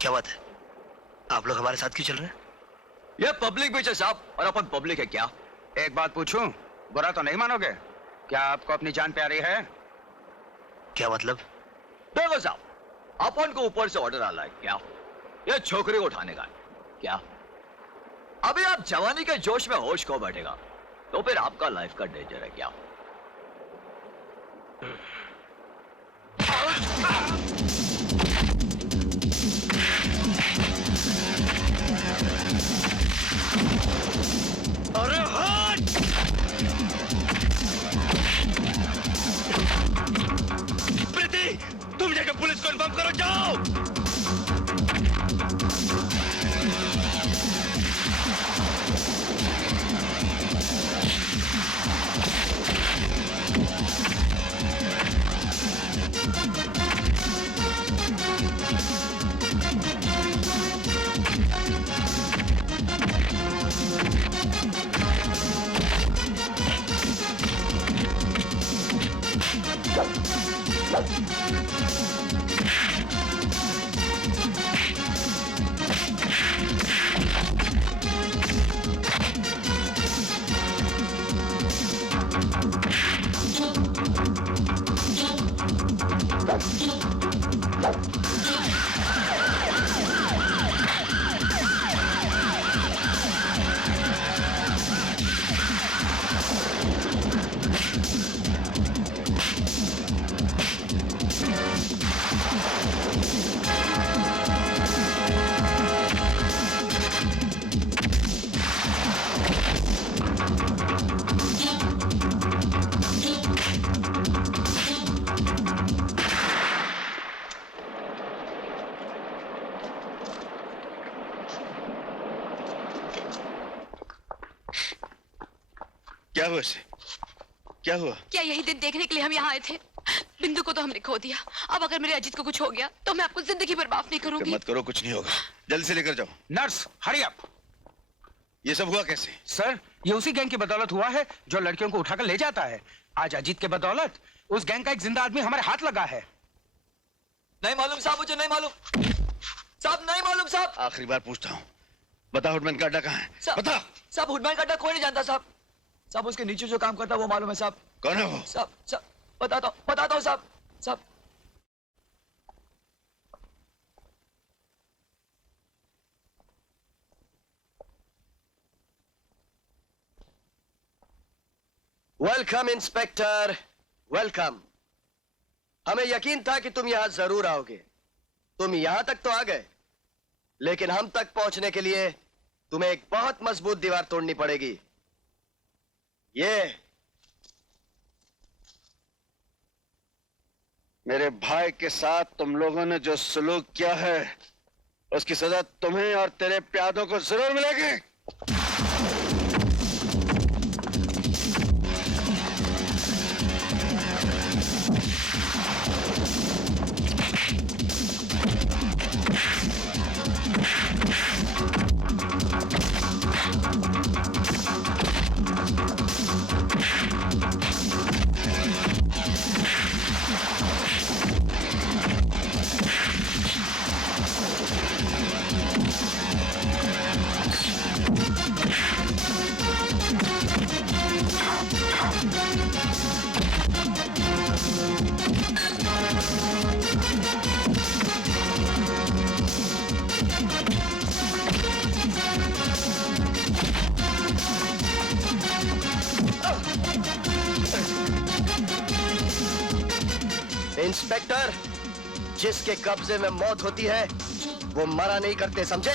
क्या बात है? आप लोग हमारे साथ क्यों चल रहे हैं? ये पब्लिक बीच है साहब, और अपन पब्लिक है क्या? एक बात पूछूं, बुरा तो नहीं मानोगे? क्या आपको अपनी जान प्यारी है? क्या मतलब? देखो साहब, अपन को ऊपर से ऑर्डर आ रहा है क्या? ये छोकरी को उठाने का है क्या? अभी आप जवानी के जोश में होश खो बैठेगा तो फिर आपका लाइफ का डेंजर है क्या? अरे हट! प्रीति, तुम जाकर पुलिस को इन्फॉर्म करो, जाओ! क्या हुआ इसे? क्या हुआ? क्या यही दिन देखने के लिए हम यहाँ आए थे? बिंदु को तो हमने खो दिया, अब अगर मेरे अजीत को कुछ हो गया तो मैं आपको जिंदगी भर माफ नहीं करूंगी। मत करो, कुछ नहीं होगा। जल्दी से लेकर जाओ। Nurse, hurry up! ये सब हुआ कैसे? सर, ये उसी गैंग की बदौलत हुआ है जो लड़कियों को उठाकर ले जाता है। आज अजीत के बदौलत उस गैंग का एक जिंदा आदमी हमारे हाथ लगा है। नहीं मालूम साहब, मुझे नहीं मालूम साहब, नहीं मालूम साहब। आखिरी बार पूछता हूँ, बता हुडमैन का अड्डा कहाँ है? बता। साहब, हुडमैन का अड्डा कोई नहीं जानता साहब। साहब, उसके नीचे जो काम करता है वो मालूम है साहब। कौन है वो? साहब बताता हूँ साहब। साहब, वेलकम इंस्पेक्टर, वेलकम। हमें यकीन था कि तुम यहां जरूर आओगे। तुम यहां तक तो आ गए, लेकिन हम तक पहुंचने के लिए तुम्हें एक बहुत मजबूत दीवार तोड़नी पड़ेगी। ये मेरे भाई के साथ तुम लोगों ने जो सलूक किया है उसकी सजा तुम्हें और तेरे प्यादों को जरूर मिलेगी। इंस्पेक्टर, जिसके कब्जे में मौत होती है वो मरा नहीं करते, समझे?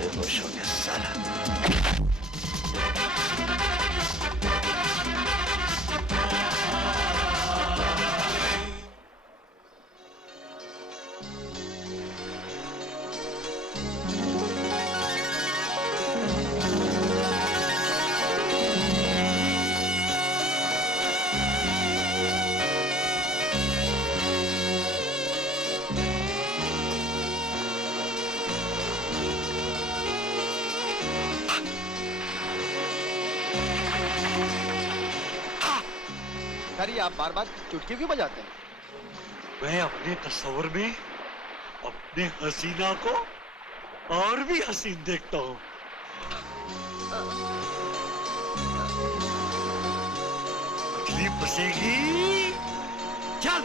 बेहोश हो गया साला। भिखारी, आप बार बार चुटकी क्यों बजाते हैं? मैं अपने तस्वर में अपने हसीना को और भी हसीन देखता हूँ। मछली फंसेगी। चल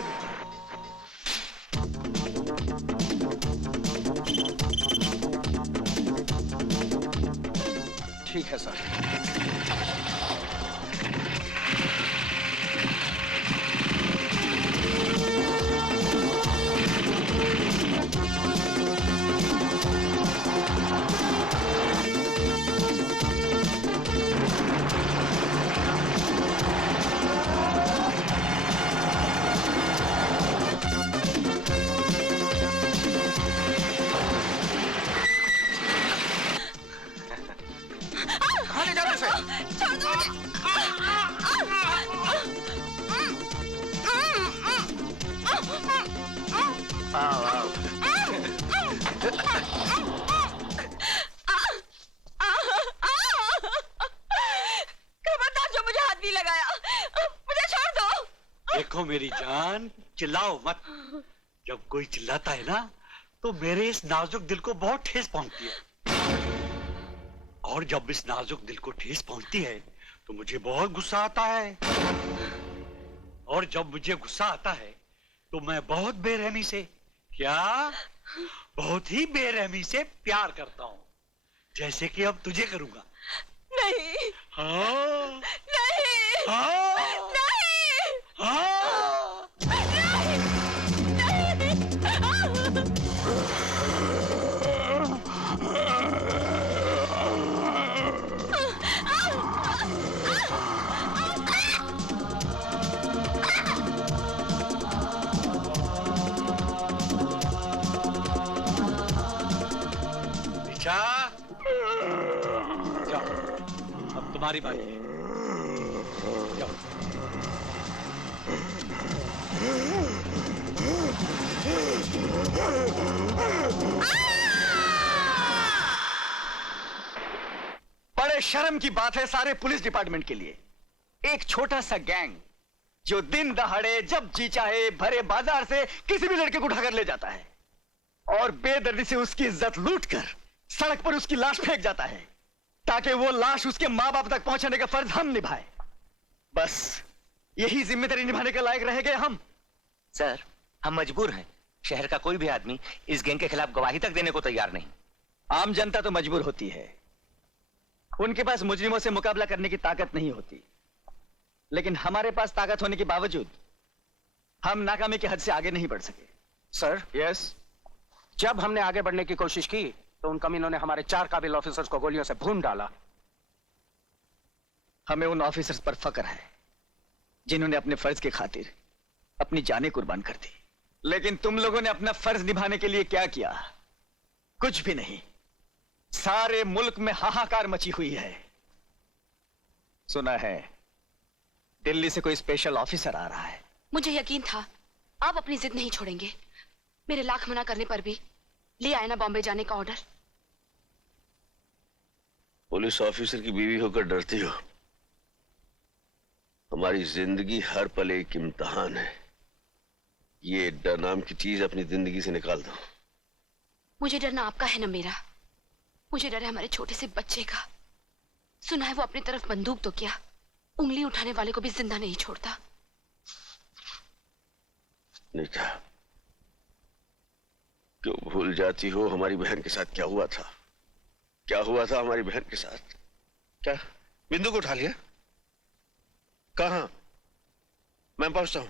ठीक है सर। कहाँ ले जा रहे हो उसे? छोड़ दो मुझे। खबरदार जो मुझे हाथ नहीं लगाया, मुझे छोड़ दो। देखो मेरी जान, चिल्लाओ मत। जब कोई चिल्लाता है ना तो मेरे इस नाजुक दिल को बहुत ठेस पहुंचती है, और जब इस नाजुक दिल को ठेस पहुंचती है तो मुझे बहुत गुस्सा आता है, और जब मुझे गुस्सा आता है तो मैं बहुत बेरहमी से, क्या बहुत ही बेरहमी से प्यार करता हूँ, जैसे कि अब तुझे करूंगा। नहीं हाँ नहीं हाँ नहीं हाँ। निशा, जाओ, अब तुम्हारी बारी है। जाओ। बड़े शर्म की बात है सारे पुलिस डिपार्टमेंट के लिए। एक छोटा सा गैंग जो दिन दहाड़े जब जी चाहे भरे बाजार से किसी भी लड़के को उठाकर ले जाता है और बेदर्दी से उसकी इज्जत लूटकर सड़क पर उसकी लाश फेंक जाता है ताकि वो लाश उसके माँ बाप तक पहुंचाने का फर्ज हम निभाए। बस यही जिम्मेदारी निभाने के लायक रह गए हम। सर, हम मजबूर हैं। शहर का कोई भी आदमी इस गैंग के खिलाफ गवाही तक देने को तैयार नहीं। आम जनता तो मजबूर होती है, उनके पास मुजरिमों से मुकाबला करने की ताकत नहीं होती, लेकिन हमारे पास ताकत होने के बावजूद हम नाकामी की हद से आगे नहीं बढ़ सके। Sir, yes. जब हमने आगे बढ़ने की कोशिश की तो उन कमीनों ने हमारे 4 काबिल ऑफिसर्स को गोलियों से भून डाला। हमें उन ऑफिसर्स पर फक्र है जिन्होंने अपने फर्ज की खातिर अपनी जानें कुर्बान कर दी, लेकिन तुम लोगों ने अपना फर्ज निभाने के लिए क्या किया? कुछ भी नहीं। सारे मुल्क में हाहाकार मची हुई है। सुना है दिल्ली से कोई स्पेशल ऑफिसर आ रहा है। मुझे यकीन था आप अपनी जिद नहीं छोड़ेंगे। मेरे लाख मना करने पर भी ले आए ना बॉम्बे जाने का ऑर्डर। पुलिस ऑफिसर की बीवी होकर डरती हो? हमारी जिंदगी हर पल एक इम्तिहान है। ये डर नाम की चीज अपनी जिंदगी से निकाल दो। मुझे डरना आपका है ना मेरा। मुझे डर है हमारे छोटे से बच्चे का। सुना है वो अपनी तरफ बंदूक तो क्या, उंगली उठाने वाले को भी जिंदा नहीं छोड़ता। निशा, क्यों भूल जाती हो हमारी बहन के साथ क्या हुआ था? क्या हुआ था हमारी बहन के साथ? क्या बिंदु को उठा लिया? कहां? मैं पहुंचता हूं।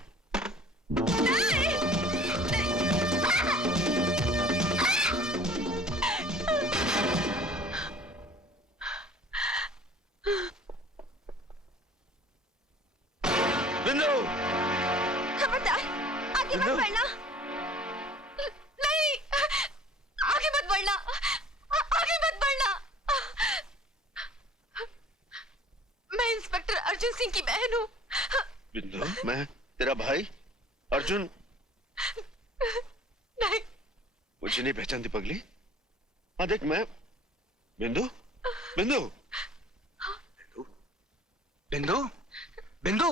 बिंदु, खबरदार, आगे मत बढ़ना। नहीं, आगे मत बढ़ना, आगे मत बढ़ना। मैं इंस्पेक्टर अर्जुन सिंह की बहन हूँ। बिंदु, मैं तेरा भाई अर्जुन। नहीं, मुझे नहीं पहचानती पगली? हाँ देख, मैं बिंदु। बिंदु, बिंदु, बिंदु,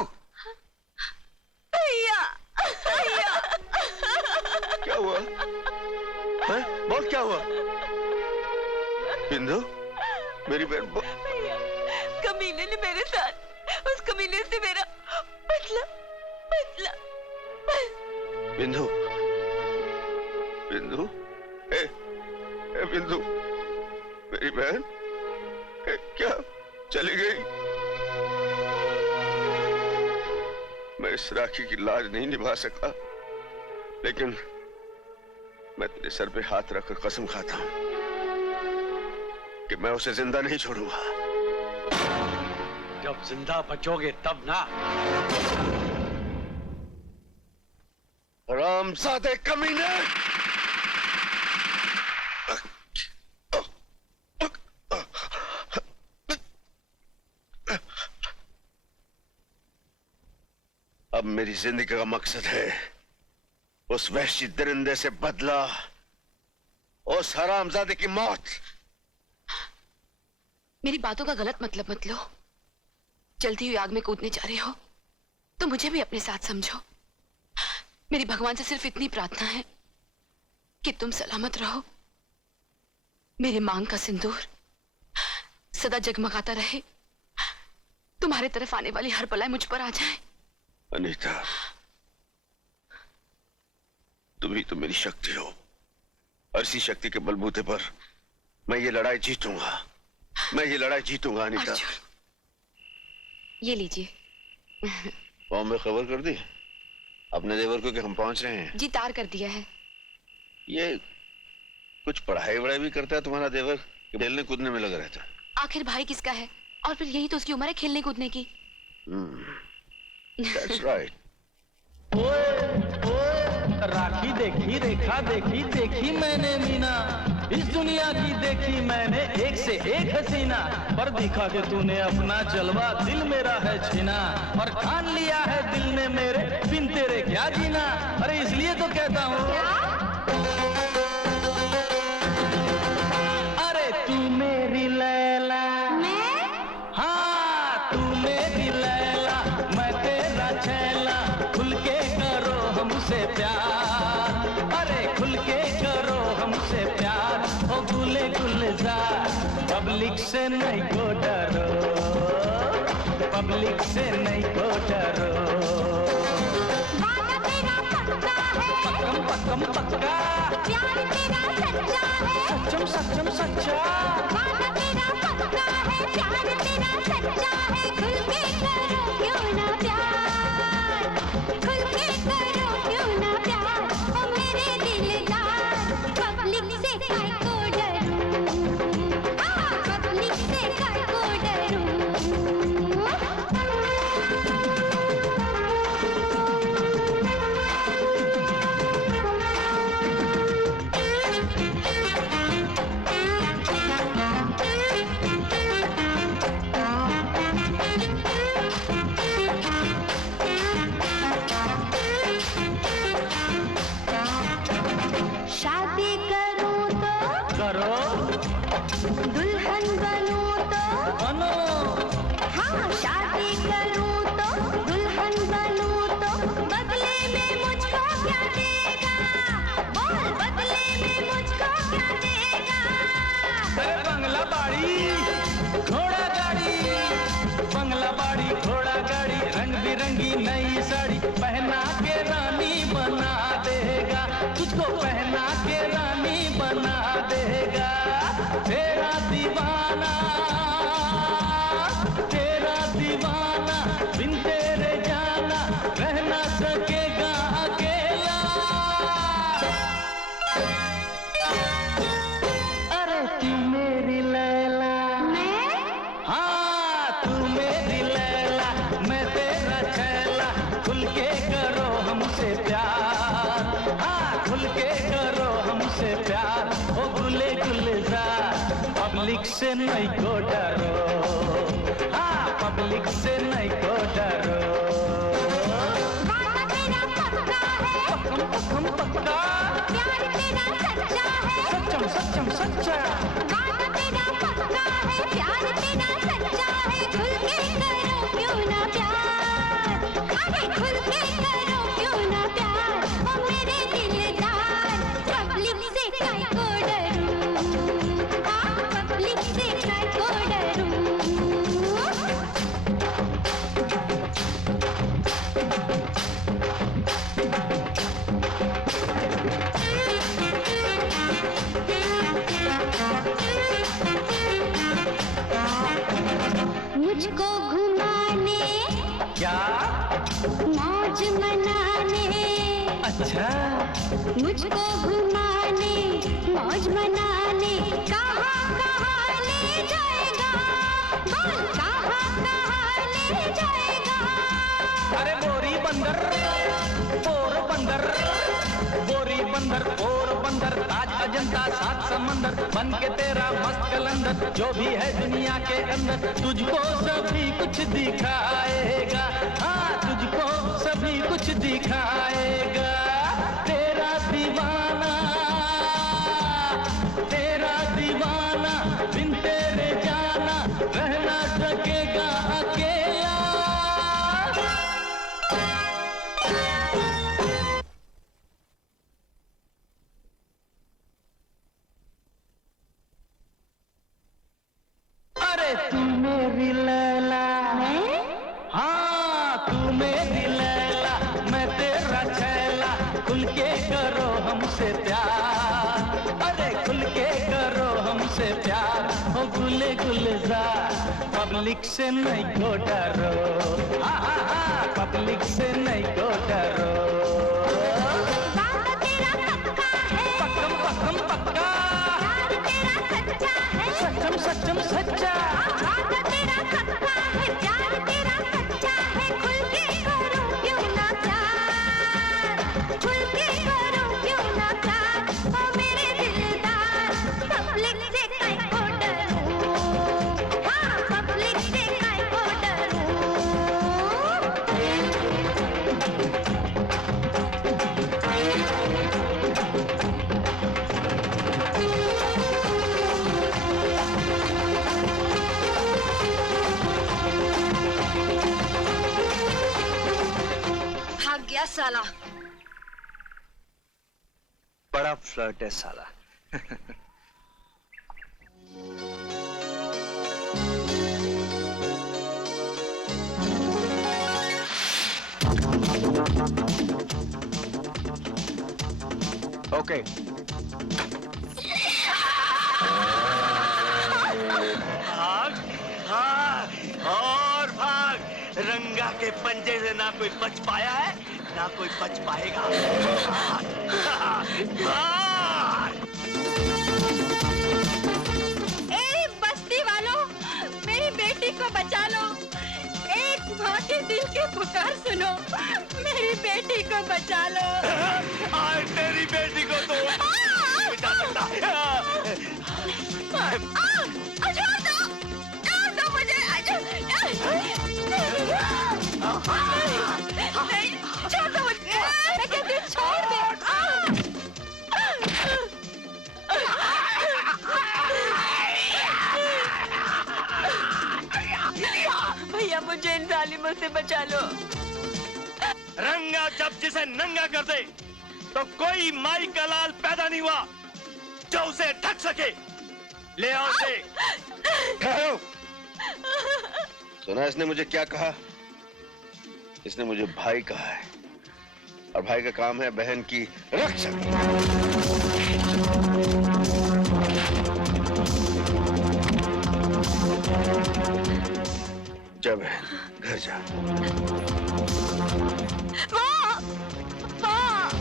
बोल क्या हुआ? बिंदु, मेरी बहन बोल। कमीने ने मेरे साथ, उस कमीने से मेरा बदला। बिंदु, बिंदु, ए बिंदु, मेरी बहन क्या चली गई? मैं इस राखी की लाज नहीं निभा सका, लेकिन मैं तेरे सर पे हाथ रखकर कसम खाता हूं कि मैं उसे जिंदा नहीं छोड़ूंगा। जब जिंदा बचोगे तब ना। हरामजादे कमीने! अब मेरी जिंदगी का मकसद है उस वहशी दरिंदे से बदला, उस हरामजादे की मौत। मेरी बातों का गलत मतलब मत लो। जलती हुई आग में कूदने जा रहे हो तो मुझे भी अपने साथ समझो। मेरी भगवान से सिर्फ इतनी प्रार्थना है कि तुम सलामत रहो। मेरे मांग का सिंदूर सदा जगमगाता रहे। तुम्हारे तरफ आने वाली हर बलाएं मुझ पर आ जाए। अनीता, तुम ही तो मेरी शक्ति हो, और इसी शक्ति के बलबूते पर मैं ये लड़ाई जीतूंगा। मैं ये लड़ाई जीतूंगा अनीता। अर्जुन, ये लीजिए। फॉर्म में खबर कर दी अपने देवर को कि हम पहुंच रहे हैं? जी, तार कर दिया है। ये कुछ पढ़ाई वढ़ाई भी करता है तुम्हारा देवर, कि खेलने कूदने में लगा रहता है? आखिर भाई किसका है, और फिर यही तो उसकी उम्र है खेलने कूदने की। That's right. राखी देखी, रेखा देखी, देखी मैंने मीना, इस दुनिया की देखी मैंने एक से एक हसीना, पर दिखा के तूने अपना जलवा, दिल मेरा है छीना, और ठान लिया है दिल ने मेरे, बिन तेरे क्या जीना। अरे इसलिए तो कहता हूँ, अरे तू मेरी लैला, हाँ तू मेरी लैला, मैं तेरा छैला, खुल के करो हमसे प्यार, अरे खुल के करो हमसे प्यार, ओ गुले गुलजार, पब्लिक से नहीं को डरो, पब्लिक से नहीं को डरो। वादा तेरा पक्का है, पक्कम पक्कम पक्का, प्यार तेरा सच्चा है, सच्चम सच्चम सच्चा, वादा तेरा पक्का है, प्यार तेरा सच्चा है, खुल के करो क्यों ना प्यार, खुल के करो क्यों ना प्यार, ओ मेरे दिलदार, पब्लिक से काय को डरूं, पब्लिक से काय को डरूं। शादी करूं तो करो, दुल्हन बनूं तो बनो, हाँ शादी करूं तो दुल्हन बनूं तो, बदले में मुझको क्या देगा, बोल बदले में मुझको क्या देगा। अरे बंगला बाड़ी घोड़ा गाड़ी, बंगला बाड़ी घोड़ा गाड़ी, रंग बिरंगी नई साड़ी पहना के रानी बना देगा, तुझको पहना के रानी बना देगा, तेरा दीवाना, तेरा दीवाना, बिन तेरे जाना रह ना सकेगा अकेला। अरे तू मेरी लैला, हाँ तू मेरी लैला, मैं तेरा छैला, खुल के करो हमसे प्यार, हाँ खुल के करो हमसे प्यार, ओ गुले गुलजार, पब्लिक से नहीं को डरो, हाँ पब्लिक से नहीं को डरो। वादा तेरा पक्का है, पक्कम पक्कम पक्का, प्यार तेरा सच्चा है, सच्चम सच्चम सच्चा, वादा तेरा पक्का है, प्यार तेरा सच्चा है, खुल के करो क्यों ना प्यार, अरे खुल के करो क्यों ना प्यार, ओ मेरे दिलदार, पब्लिक से काय को क्या? मौज मनाने, अच्छा, मुझको घुमाने, मौज मनाने, कहाँ कहाँ ले जाएगा, बोल कहाँ कहाँ ले जाएगा। अरे बोरी बंदर, पोर बंदर, ताज अजंता सात समंदर, बन के तेरा मस्त कलंदर, जो भी है दुनिया के अंदर, तुझको सभी कुछ दिखाएगा, हाँ तुझको सभी कुछ दिखाएगा। तेरा दीवाना, बिन तेरे जाना, रह ना सकेगा अकेला। अरे तू मेरी लैला, हाँ तू मेरी लैला, मैं तेरा छैला, खुल के करो हमसे प्यार, अरे खुल के करो हमसे प्यार, ओ गुले गुलजार, पब्लिक से नहीं को डरो, हाँ हाँ हाँ पब्लिक से नहीं को डरो। बात तेरा पक्का है, पक्कम पक्कम पक्का, प्यार तेरा सच्चा है, सच्चम सच्चम सच्चा, बात तेरा पक्का है, प्यार तेरा सच्चा है, खुल के करो क्यों ना प्यार, खुल के करो क्यों ना प्यार, ओ मेरे दिलदार, पब्लिक से काहे को डरूं, हाँ पब्लिक से काहे को डरूं। भाग गया साला। बड़ा फ्लर्ट है साला। ओके भाग भाग और भाग, रंगा के पंजे से ना कोई बच पाया है ना कोई बच पाएगा। भाग। ए बस्ती वालों, मेरी बेटी को बचा लो, एक माँ के दिल की पुकार सुनो, मेरी बेटी को बचा लो। आज तेरी बेटी को तो बचा सकता। छोड़ दो मुझे, नहीं, छोड़ दो मुझे, मैं कहती हूँ छोड़ दे। भैया मुझे इन जालिमों से बचा लो। रंगा जब जिसे नंगा कर दे तो कोई माई का लाल पैदा नहीं हुआ जो उसे ढक सके। ले आओ उसे। ठहरो। सुना इसने मुझे क्या कहा? इसने मुझे भाई कहा है, और भाई का काम है बहन की रक्षा। जा बहन, घर जा। माँ, माँ।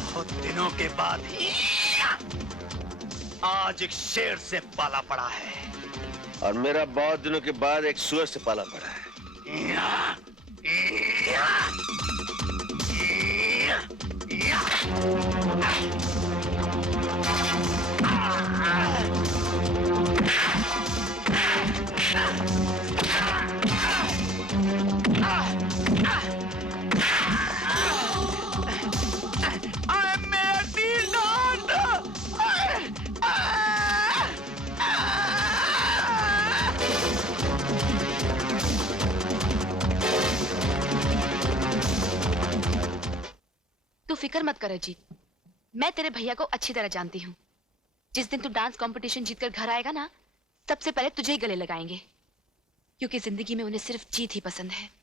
बहुत दिनों के बाद आज एक शेर से पाला पड़ा है। और मेरा बहुत दिनों के बाद एक सुअर से पाला पड़ा है। तू फिक्र मत कर अजीत, मैं तेरे भैया को अच्छी तरह जानती हूँ। जिस दिन तू डांस कंपटीशन जीतकर घर आएगा ना, सबसे पहले तुझे ही गले लगाएंगे, क्योंकि जिंदगी में उन्हें सिर्फ जीत ही पसंद है।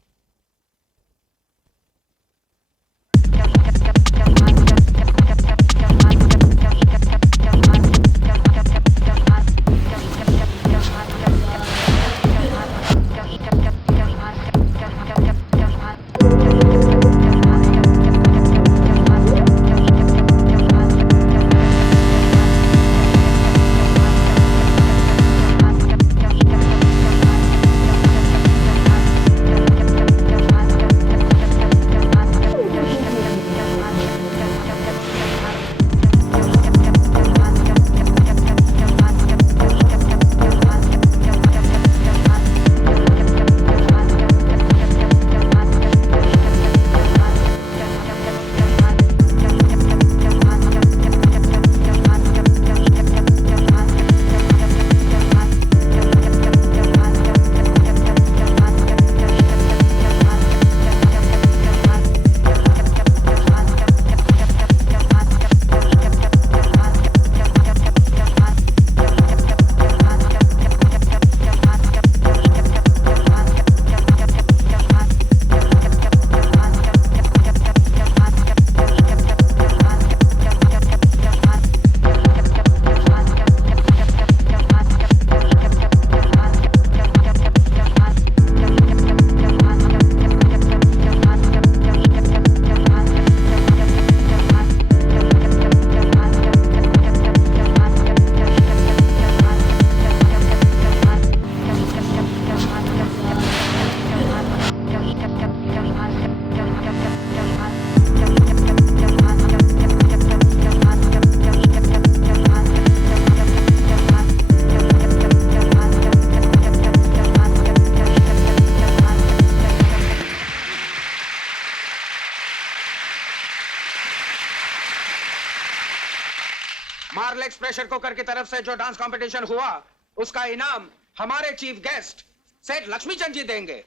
मार्लेक्स प्रेशर कुकर की तरफ से जो डांस कंपटीशन हुआ उसका इनाम हमारे चीफ गेस्ट सेठ लक्ष्मीचंद जी देंगे।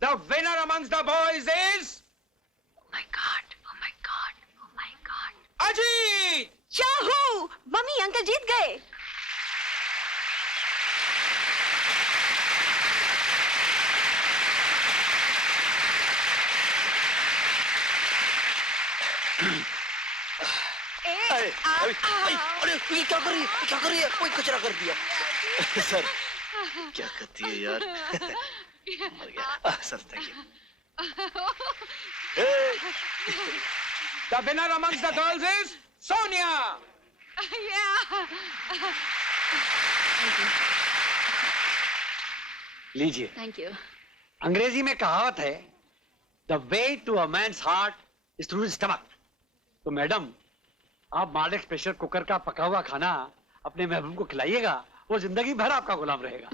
The winner amongst the boys is my god, oh my god, oh my god. Ajit. Yahoo! Mummy uncle जीत गए। अरे ये क्या कर रही है, क्या कर रही है? कोई कचरा कर दिया। सर क्या करती है यार। मर गया। Sir thank you. The winner amongst the girls is Sonia. लीजिए। Thank you. अंग्रेजी में कहावत है, the way to a man's heart is through his stomach. तो मैडम, आप मार्लेक्स प्रेशर कुकर का पका हुआ खाना अपने महबूब को खिलाइएगा, वो जिंदगी भर आपका गुलाम रहेगा।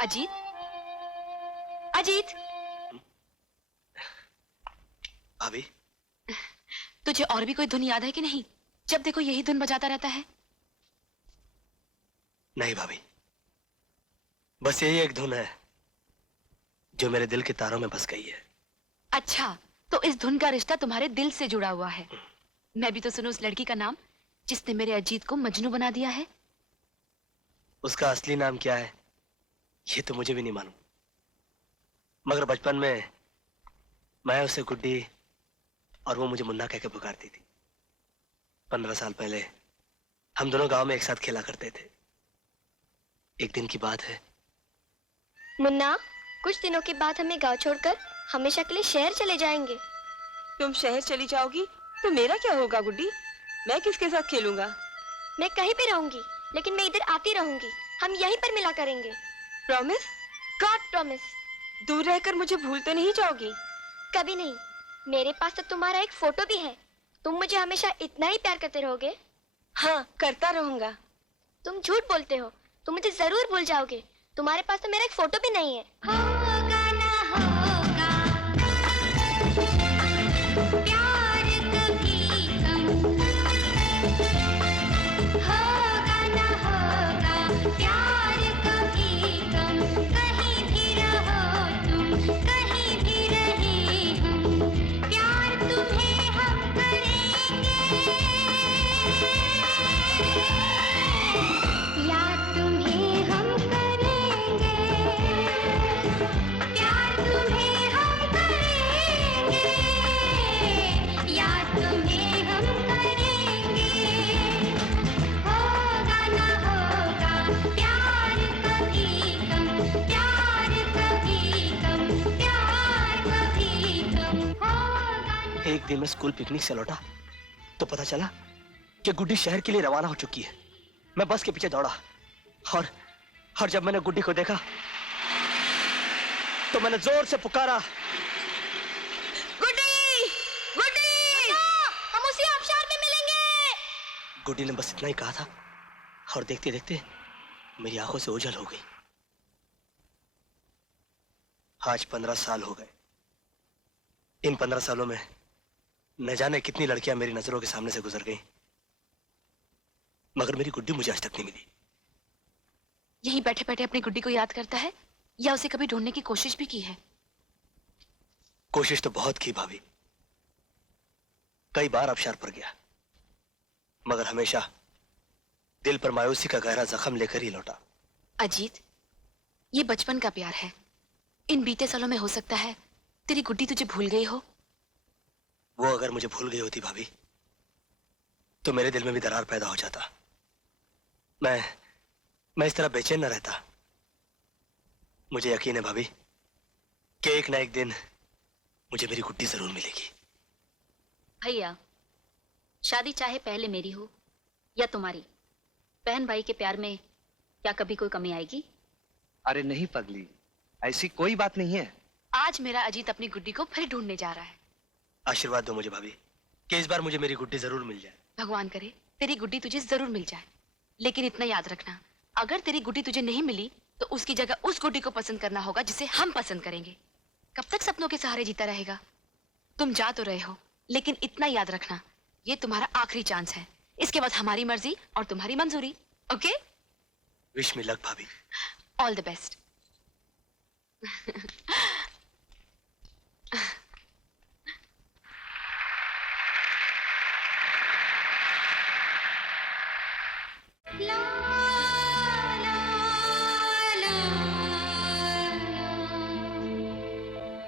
अजीत, अजीत, भाभी तुझे और भी कोई धुन याद है कि नहीं? जब देखो यही धुन बजाता रहता है। नहीं भाभी, बस यही एक धुन है जो मेरे दिल के तारों में बस गई है। अच्छा, तो इस धुन का रिश्ता तुम्हारे दिल से जुड़ा हुआ है। मैं भी तो सुनूं उस लड़की का नाम जिसने मेरे अजीत को मजनू बना दिया है। उसका असली नाम क्या है ये तो मुझे भी नहीं मालूम, मगर बचपन में मैं उसे गुड्डी और वो मुझे मुन्ना कह के पुकारती थी। 15 साल पहले हम दोनों गांव में एक साथ खेला करते थे। एक दिन की बात है। मुन्ना, कुछ दिनों के बाद हमें गांव छोड़कर हमेशा के लिए शहर चले जाएंगे। तुम शहर चली जाओगी तो मेरा क्या होगा गुड्डी? मैं किसके साथ खेलूंगा? मैं कहीं भी रहूंगी, लेकिन मैं इधर आती रहूंगी। हम यहीं पर मिला करेंगे। प्रॉमिस? God promise. दूर रहकर मुझे भूल तो नहीं जाओगी? कभी नहीं। मेरे पास तो तुम्हारा एक फोटो भी है। तुम मुझे हमेशा इतना ही प्यार करते रहोगे? हाँ, करता रहूंगा। तुम झूठ बोलते हो। तुम मुझे जरूर भूल जाओगे। तुम्हारे पास तो मेरा एक फोटो भी नहीं है। होगा ना होगा प्यार कभी कम, होगा ना होगा प्यार कभी कम, कहीं भी रहो तुम, कहीं भी रहे हम, प्यार तुम्हें हम करेंगे, याद तुम्हें हम करेंगे, प्यार तुम्हें हम करेंगे, याद तुम्हें हम करेंगे, होगा ना होगा प्यार कभी कम, प्यार कभी कम, प्यार कभी कम, होगा ना। एक दिन मैं स्कूल पिकनिक से लौटा तो पता चला कि गुड्डी शहर के लिए रवाना हो चुकी है। मैं बस के पीछे दौड़ा और जब मैंने गुड्डी को देखा तो मैंने जोर से पुकारा, गुड्डी! गुड्डी! हम उसी आबशार में मिलेंगे। गुड्डी ने बस इतना ही कहा था और देखते देखते मेरी आंखों से ओझल हो गई। आज 15 साल हो गए। इन 15 सालों में न जाने कितनी लड़कियां मेरी नजरों के सामने से गुजर गईं, मगर मेरी गुड्डी मुझे आज तक नहीं मिली। यहीं बैठे बैठे अपनी गुड्डी को याद करता है या उसे कभी ढूंढने की कोशिश भी की है? कोशिश तो बहुत की भाभी, कई बार आबशार पर गया, मगर हमेशा दिल पर मायूसी का गहरा जख्म लेकर ही लौटा। अजीत, ये बचपन का प्यार है। इन बीते सालों में हो सकता है तेरी गुड्डी तुझे भूल गई हो। वो अगर मुझे भूल गई होती भाभी तो मेरे दिल में भी दरार पैदा हो जाता। मैं इस तरह बेचैन न रहता। मुझे यकीन है भाभी कि एक ना एक दिन मुझे मेरी गुड्डी जरूर मिलेगी। भैया, शादी चाहे पहले मेरी हो या तुम्हारी, बहन भाई के प्यार में क्या कभी कोई कमी आएगी? अरे नहीं पगली, ऐसी कोई बात नहीं है। आज मेरा अजीत अपनी गुड्डी को फिर ढूंढने जा रहा है। आशीर्वाद दो मुझे भाभी कि इस बार मुझे मेरी गुड्डी जरूर मिल जाए। भगवान करे तेरी गुड्डी तुझे जरूर मिल जाए, लेकिन इतना याद रखना, अगर तेरी गुड्डी तुझे नहीं मिली तो उसकी जगह उस गुड्डी को पसंद करना होगा जिसे हम पसंद करेंगे। कब तक सपनों के सहारे जीता रहेगा? तुम जा तो रहे हो, लेकिन इतना याद रखना, ये तुम्हारा आखिरी चांस है। इसके बाद हमारी मर्जी और तुम्हारी मंजूरी। ओके? विश मी लक भाभी। All the best. ला ला ला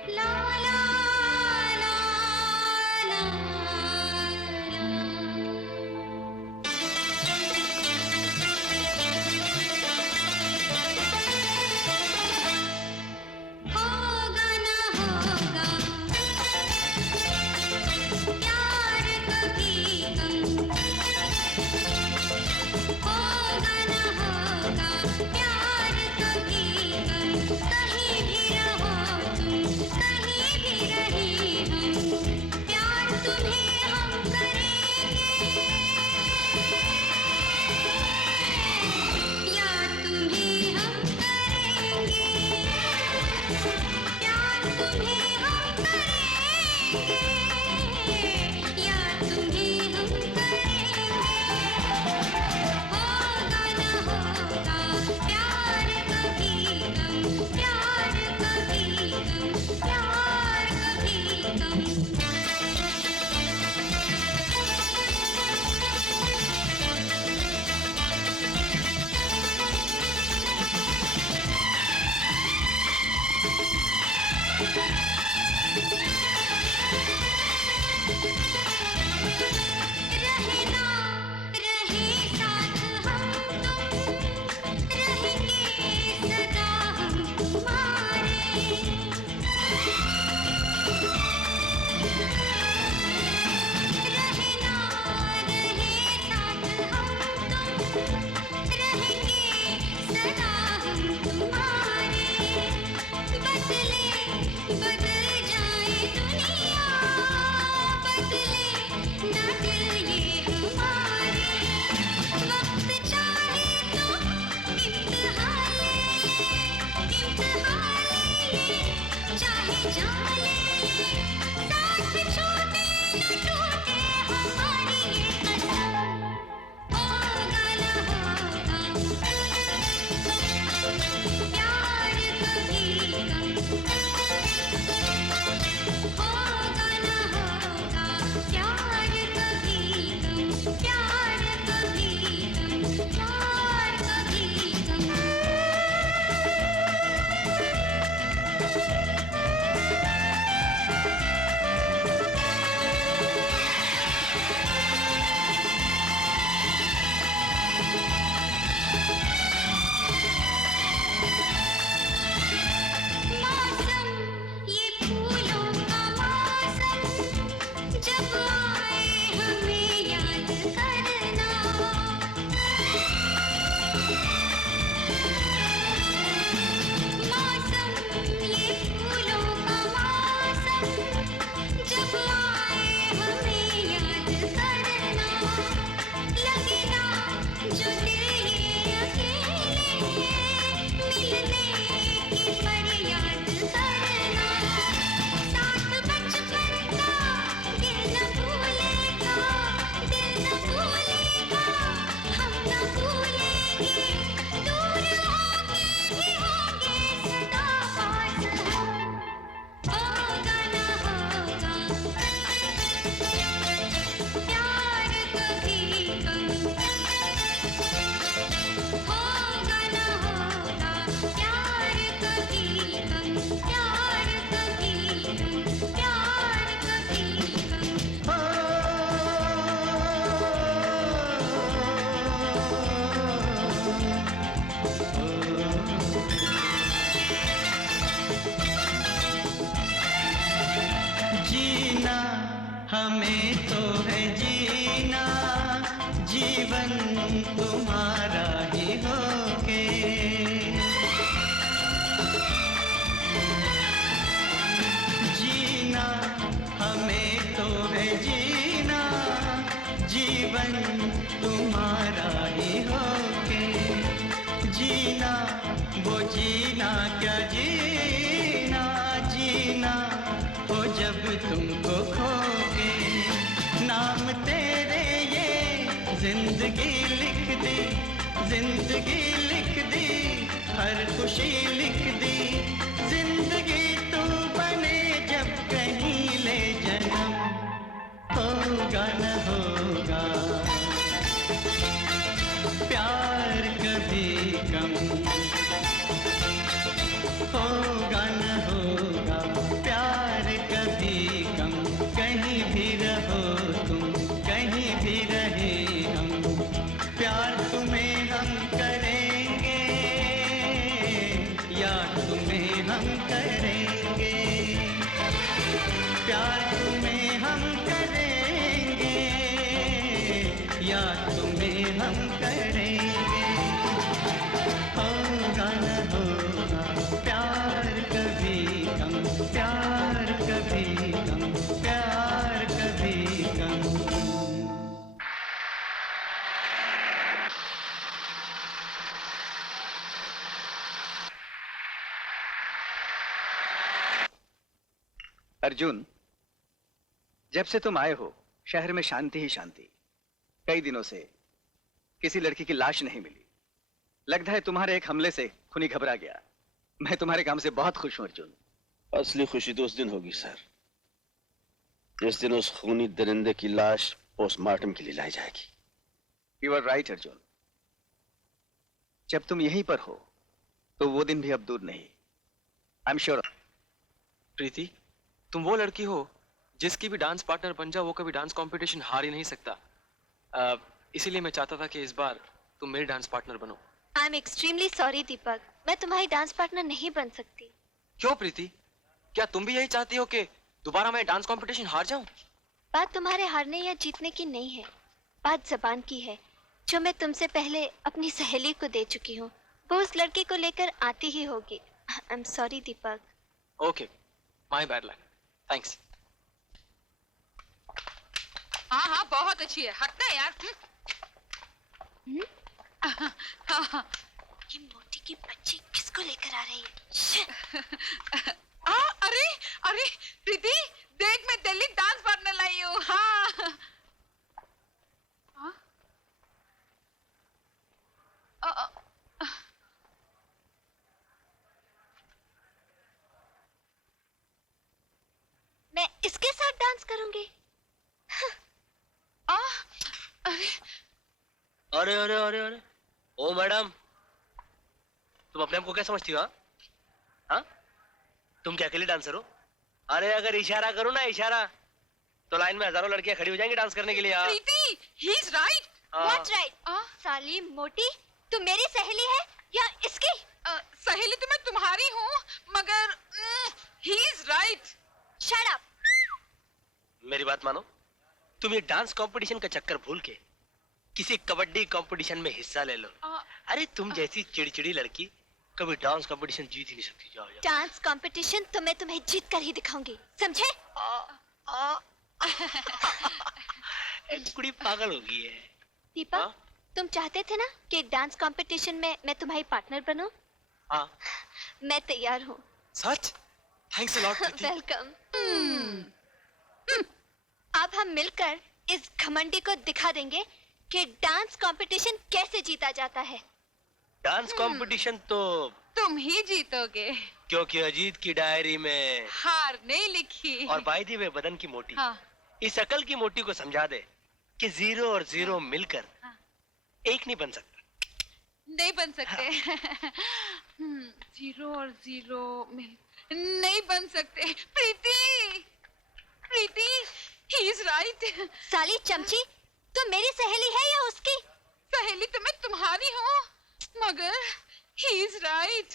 ला ला ला होगा ना होगा प्यार कभी गम, होगा ना होगा प्यार कभी गम, कहीं भी रहो तुम, कहीं भी रही हम, प्यार तुम्हें हम करेंगे, यार तुम्हें हम करेंगे, प्यार तुम्हें हम करेंगे, यार तुम्हें हम करेंगे, होगा ना होगा प्यार कभी गम, प्यार कभी गम, प्यार कभी गम। रहना रहे साथ हम तुम, रहेंगे सदा हम तुम्हारे, रहना रहे साथ हम तुम, रहेंगे सदा हम तुम्हारे, बदले बदल जाए दुनिया, बदले ना दिल ये हमारे, वक्त चाहे तो इम्तिहान ले चाहे जान ले, साथ छूटे न टूटे हमारी ये कसम, होगा ना होगा प्यार कभी गम, होगा ना होगा प्यार कभी गम, प्यार कभी गम, प्यार कभी गम। मौसम ये फूलों का मौसम, जब आए हमें याद करना, मौसम ये फूलों का मौसम, जब आए हमें याद करना, लगे ना जो दिल ये अकेले, मिलने की फरियाद करना, साथ बचपन का दिल न भूलेगा, दिल न भूलेगा, हम न भूलेंगे, दूर होंगे भी होंगे सदा पास हम, होगा ना होगा प्यार कभी गम, होगा ना होगा प्यार कभी गम, प्यार कभी गम, प्यार कभी गम। जीना हमें तो है जीना, जीवन तुम्हारा ही होके, जीना हमें तो है जीना, जीवन तुम्हारा ही होके जीना, वो जीना क्या जीना, जीना हो जब तुमको खोके। नाम तेरे ये जिंदगी लिख दी, जिंदगी लिख दी, हर खुशी लिख दी। जिंदगी तू बने जब कहीं ले जन्म, होगा न होगा प्यार कभी कम, होगा न होगा प्यार कभी कम। कहीं भी रहो तुम, कहीं भी रहे हम, प्यार तुम्हें हम करेंगे, यार तुम्हें हम करेंगे, प्यार तुम्हें हम करेंगे, यार तुम्हें हम करेंगे। होगा न होगा प्यार कभी कम, प्यार कभी कम, प्यार कभी कम। अर्जुन, जब से तुम आए हो शहर में शांति ही शांति। कई दिनों से किसी लड़की की लाश नहीं मिली। लगता है तुम्हारे एक हमले से खूनी घबरा गया। मैं तुम्हारे काम से बहुत खुश हूं अर्जुन। असली खुशी तो उस दिन होगी सर, जिस दिन उस खूनी दरिंदे की लाश पोस्टमार्टम के लिए लाई जाएगी। You are right Arjun. जब तुम यहीं पर हो तो वो दिन भी अब दूर नहीं। I am sure. प्रीति, तुम वो लड़की हो जिसकी भी डांस पार्टनर बन जाओ वो कभी डांस कंपटीशन हार ही नहीं सकता। इसीलिए मैं चाहता था कि इस बार तुम मेरी डांस पार्टनर बनो। आई एम एक्सट्रीमली सॉरी दीपक, मैं तुम्हारी डांस पार्टनर नहीं बन सकती। क्यों प्रीति, क्या तुम भी यही चाहती हो कि दोबारा मैं डांस कंपटीशन हार जाऊं? बात तुम्हारे हारने या जीतने की नहीं है, बात जबान की है, जो मैं तुमसे पहले अपनी सहेली को दे चुकी हूँ। वो उस लड़की को लेकर आती ही होगी। I am sorry Deepak. Okay, my bad luck, thanks. हाँ हाँ बहुत अच्छी है, हटना है यार। ये मोटी की बच्ची किसको लेकर आ रही है? अरे अरे प्रीति, देख मैं दिल्ली डांस पार्टनर लाई हूँ। हाँ मैं इसके साथ डांस करूंगी। अरे अरे अरे अरे, ओ मैडम, तुम अपने आप को क्या समझती हो? हाँ, तुम क्या अकेले डांसर हो? अरे अगर इशारा करो ना इशारा, तो लाइन में हजारों लड़कियां खड़ी हो जाएंगी डांस करने के लिए। यार Preeti, he is right. What's right? साली मोटी, तू मेरी सहेली है या इसकी? सहेली तो मैं तुम्हारी हूँ, मगर ही इज राइट। Shut up. मेरी बात मानो, तुम ये डांस कंपटीशन का चक्कर भूल के किसी कबड्डी कंपटीशन में हिस्सा ले लो। अरे तुम जैसी चिड़चिड़ी लड़की कभी डांस कंपटीशन जीत ही नहीं सकती। जाओ जाओ। डांस कंपटीशन तो मैं तुम्हें जीत कर ही दिखाऊंगी, समझे? एक कुड़ी पागल हो गई है। दीपक, तुम चाहते थे ना कि डांस कंपटीशन में मैं तुम्हारी पार्टनर बनूं? हाँ। मैं तैयार हूँ। सच? Thanks a lot Preeti. Welcome. अब हम मिलकर इस घमंडी को दिखा देंगे कि डांस कंपटीशन कैसे जीता जाता है। डांस कंपटीशन तो तुम ही जीतोगे, क्योंकि अजीत की डायरी में हार नहीं लिखी। और बायदी में बदन की मोटी। हाँ। इस अकल की मोटी को समझा दे कि 0 और 0 मिलकर एक नहीं बन सकता। नहीं बन सकते। 0 और 0 मिल नहीं बन सकते। प्रीति, प्रीति, ही इज राइट। साली चमची, तुम मेरी सहेली है या उसकी? सहेली तो मैं तुम्हारी हूँ, मगर ही इज राइट।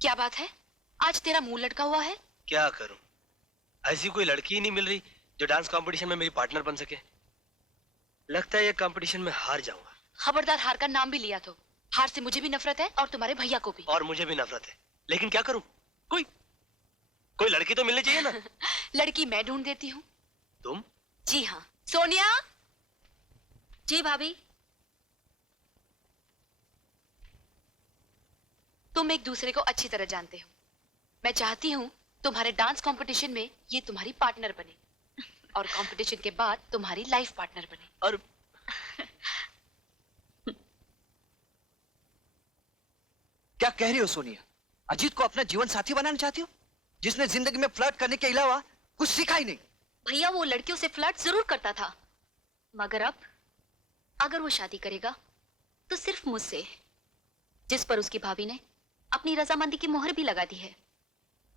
क्या बात है, आज तेरा मुंह लटका हुआ है? क्या करूं, ऐसी कोई लड़की ही नहीं मिल रही जो डांस कंपटीशन में मेरी पार्टनर बन सके। लगता है ये कंपटीशन में हार जाऊंगा। खबरदार हार का नाम भी लिया तो हार से मुझे भी नफरत है और तुम्हारे भैया को भी। और मुझे भी नफरत है, लेकिन क्या करूं? कोई लड़की तो मिलनी चाहिए ना। लड़की मैं ढूंढ देती हूँ। तुम? जी हाँ। सोनिया। जी भाभी। तुम एक दूसरे को अच्छी तरह जानते हो। मैं चाहती हूँ तुम्हारे डांस कंपटीशन में ये तुम्हारी पार्टनर बने और कंपटीशन के बाद तुम्हारी लाइफ पार्टनर बने। और क्या कह रही हो सोनिया? अजीत को अपना जीवन साथी बनाना चाहती हो, जिसने जिंदगी में फ्लर्ट करने के अलावा कुछ सीखा ही नहीं? भैया वो लड़कियों से फ्लर्ट जरूर करता था, मगर अब अगर वो शादी करेगा तो सिर्फ मुझसे, जिस पर उसकी भाभी ने अपनी रजामंदी की मोहर भी लगा दी है।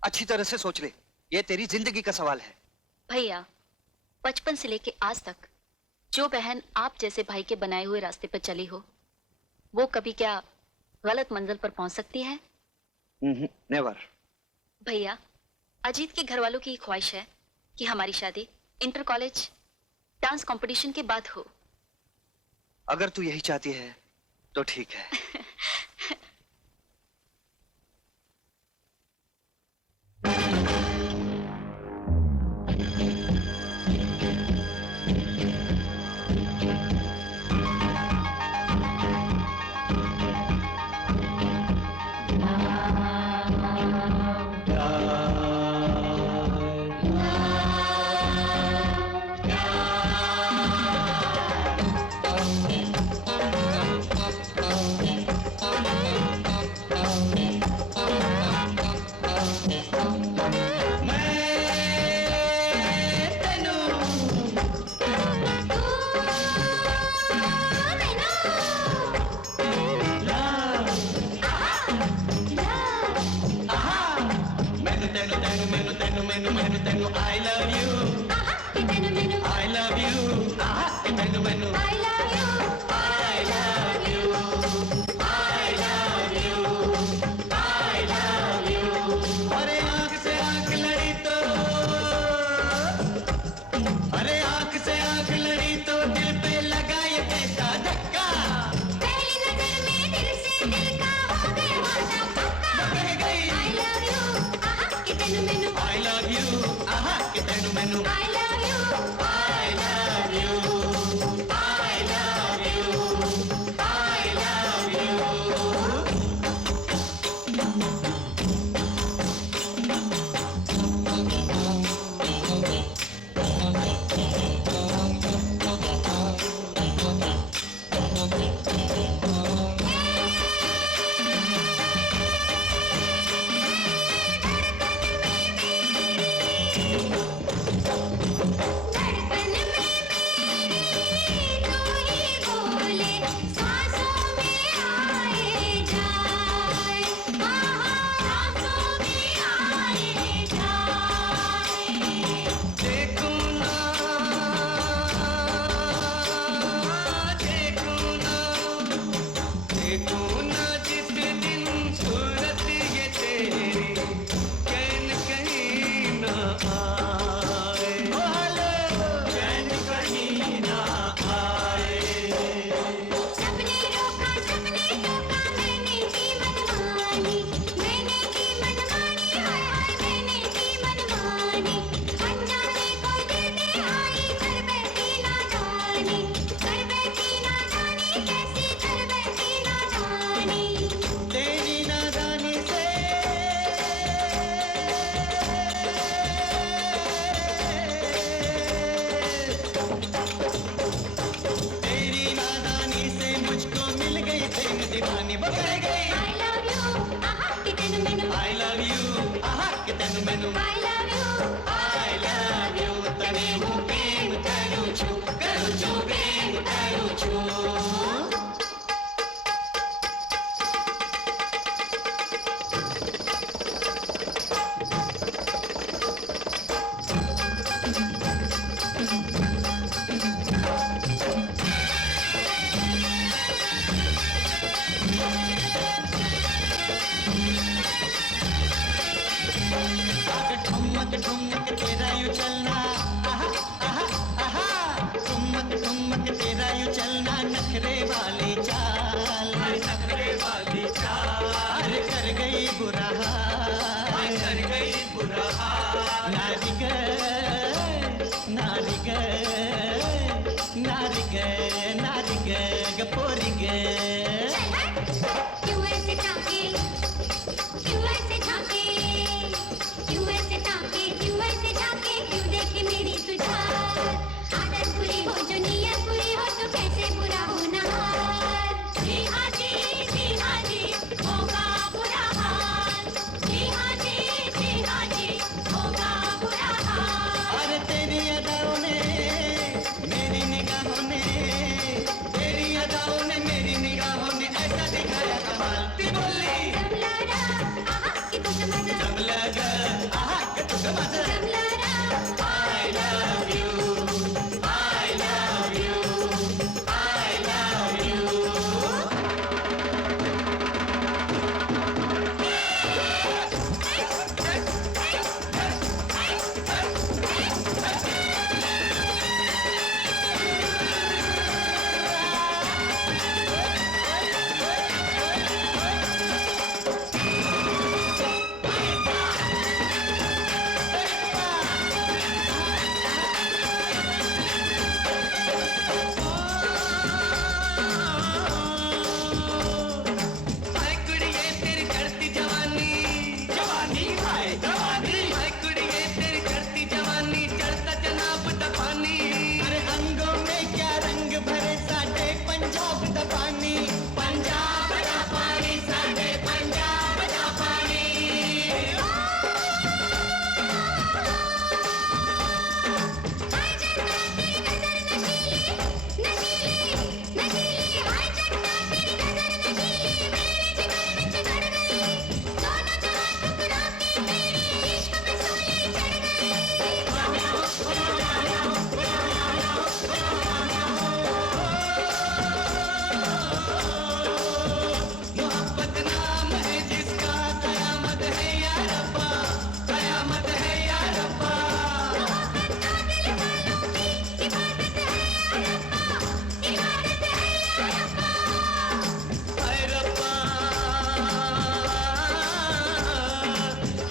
अच्छी तरह से सोच ले, ये तेरी जिंदगी का सवाल है। भैया, बचपन से लेके आज तक जो बहन आप जैसे भाई के बनाए हुए रास्ते पर चली हो, वो कभी क्या गलत मंजिल पर पहुंच सकती है? नेवर। भैया, अजीत के घर वालों की ख्वाहिश है कि हमारी शादी इंटर कॉलेज डांस कंपटीशन के बाद हो। अगर तू यही चाहती है तो ठीक है। तेरा यू चलना नखरे वाली चाल, नखरे गई बुरा हाल, कर गई बुरा हाल। नारी ग नारी ग नारी ग नारी ग गपोरी ग। क्यों ऐसे ताके, क्यों ऐसे झांके, क्यों ऐसे ताके, क्यों ऐसे झांके, क्यों देखे मेरी तुझार। आदत बुरी हो जो नीयत बुरी हो तो कैसे बुरा हो ना हाल। जी हाँ जी होगा बुरा हाल। जी हाँ जी होगा बुरा हाल। अरे तेरी अदाओं ने मेरी निगाहों ने, तेरी अदाओं ने मेरी निगाहों ने ऐसा दिखाया कमाल। ती बोली जमलारा आहा कि तुझ मजा, जब लगा आहा कि तुझ मजा। जमलारा I love you, I love you, I love you। हाय कुड़िए तेरी चढ़ती जवानी, जवानी हाय जवानी। हाय कुड़िए तेरी चढ़ती जवानी, चढ़ता जनाब दा पानी। अरे अंगों में क्या रंग भरे साडे पंजाब दा पानी, पंजाब दा पानी साडे पंजाब दा पानी। हाय चन्ना तेरी नजर नशीली, नशीली, नशीली। हाय चन्ना तेरी नजर नशीली, मेरे जिगर विच गड़ गई। दोनों जहां टुकरा के तेरे इश्क में सूली चढ़ मोहब्बत नाम है जिसका, कयामत है या रब्बा, कयामत है या रब्बा। इबादत है या रब्बा, इबादत है या रब्बा। हाय रब्बा,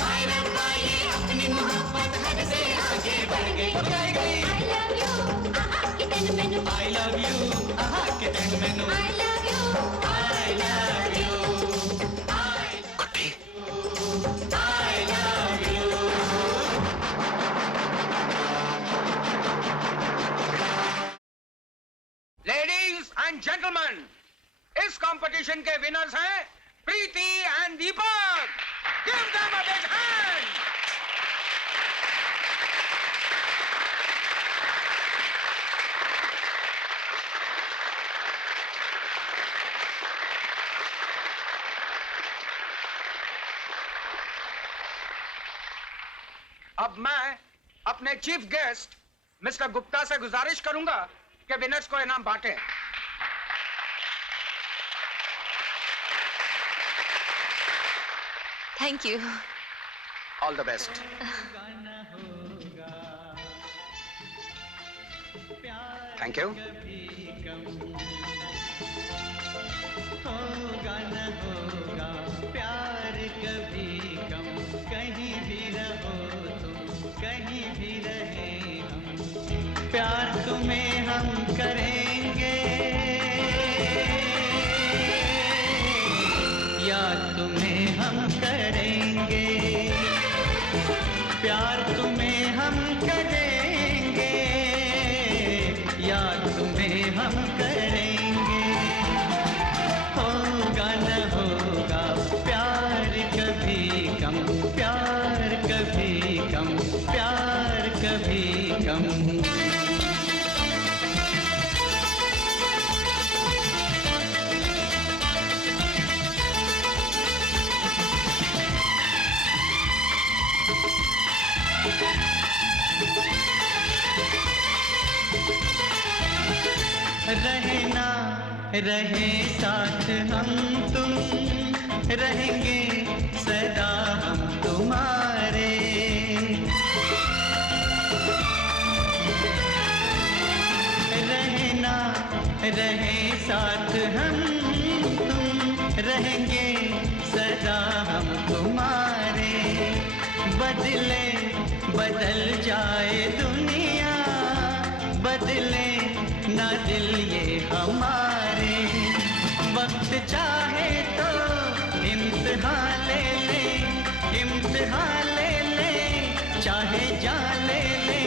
हाय रब्बा, ये अपनी मोहब्बत हद से आगे बढ़ गई, बढ़ गई। I love you आहा कि तेन मैनू, I love you, आहा के दिन मैनू। I love you, I love you, Guddi, I love you। Ladies and gentleman, इस कंपटीशन के विनर्स हैं Preeti and Deepak. Give them a big hand. अब मैं अपने चीफ गेस्ट मिस्टर गुप्ता से गुजारिश करूंगा कि विनर्स को इनाम बांटे। Thank you. All the best. Thank you. होगा न होगा प्यार कभी कम, कहीं भी रहो तुम, कहीं भी रहे हम। प्यार तुम्हें हम करेंगे, याद तुम्हें हम करेंगे। प्यार तुम्हें हम करेंगे, याद तुम्हें हम करेंगे। होगा न होगा प्यार कभी कम, प्यार कभी कम, प्यार कभी कम। रहना रहे साथ हम तुम, रहेंगे सदा हम तुम्हारे। रहना रहे साथ हम तुम, रहेंगे सदा हम तुम्हारे, बदले बदल जाए दुनिया, बदले ना दिल ये हमारे, वक्त चाहे तो इम्तिहान ले ले, इम्तिहान ले ले, चाहे जान ले ले,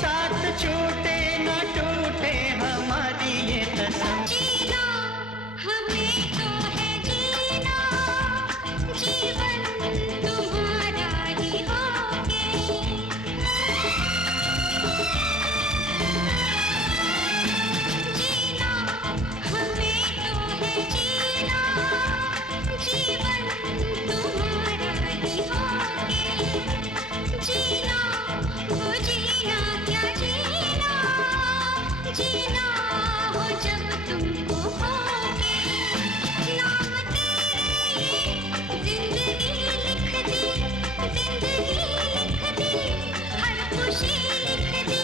साथ छूटे ना टूटे हमारी ये कसम। जीना हमें तो है जीना, जीवन तुम्हारा ही होगे। जीना हमें तो है जीना, जीवन तुम्हारा ही होगे। जीना हो जीना क्या जीना, जीना हो जब तुमको होगे। नाम तेरे जिंदगी लिख दी, जिंदगी लिख दी, हर खुशी लिख दी,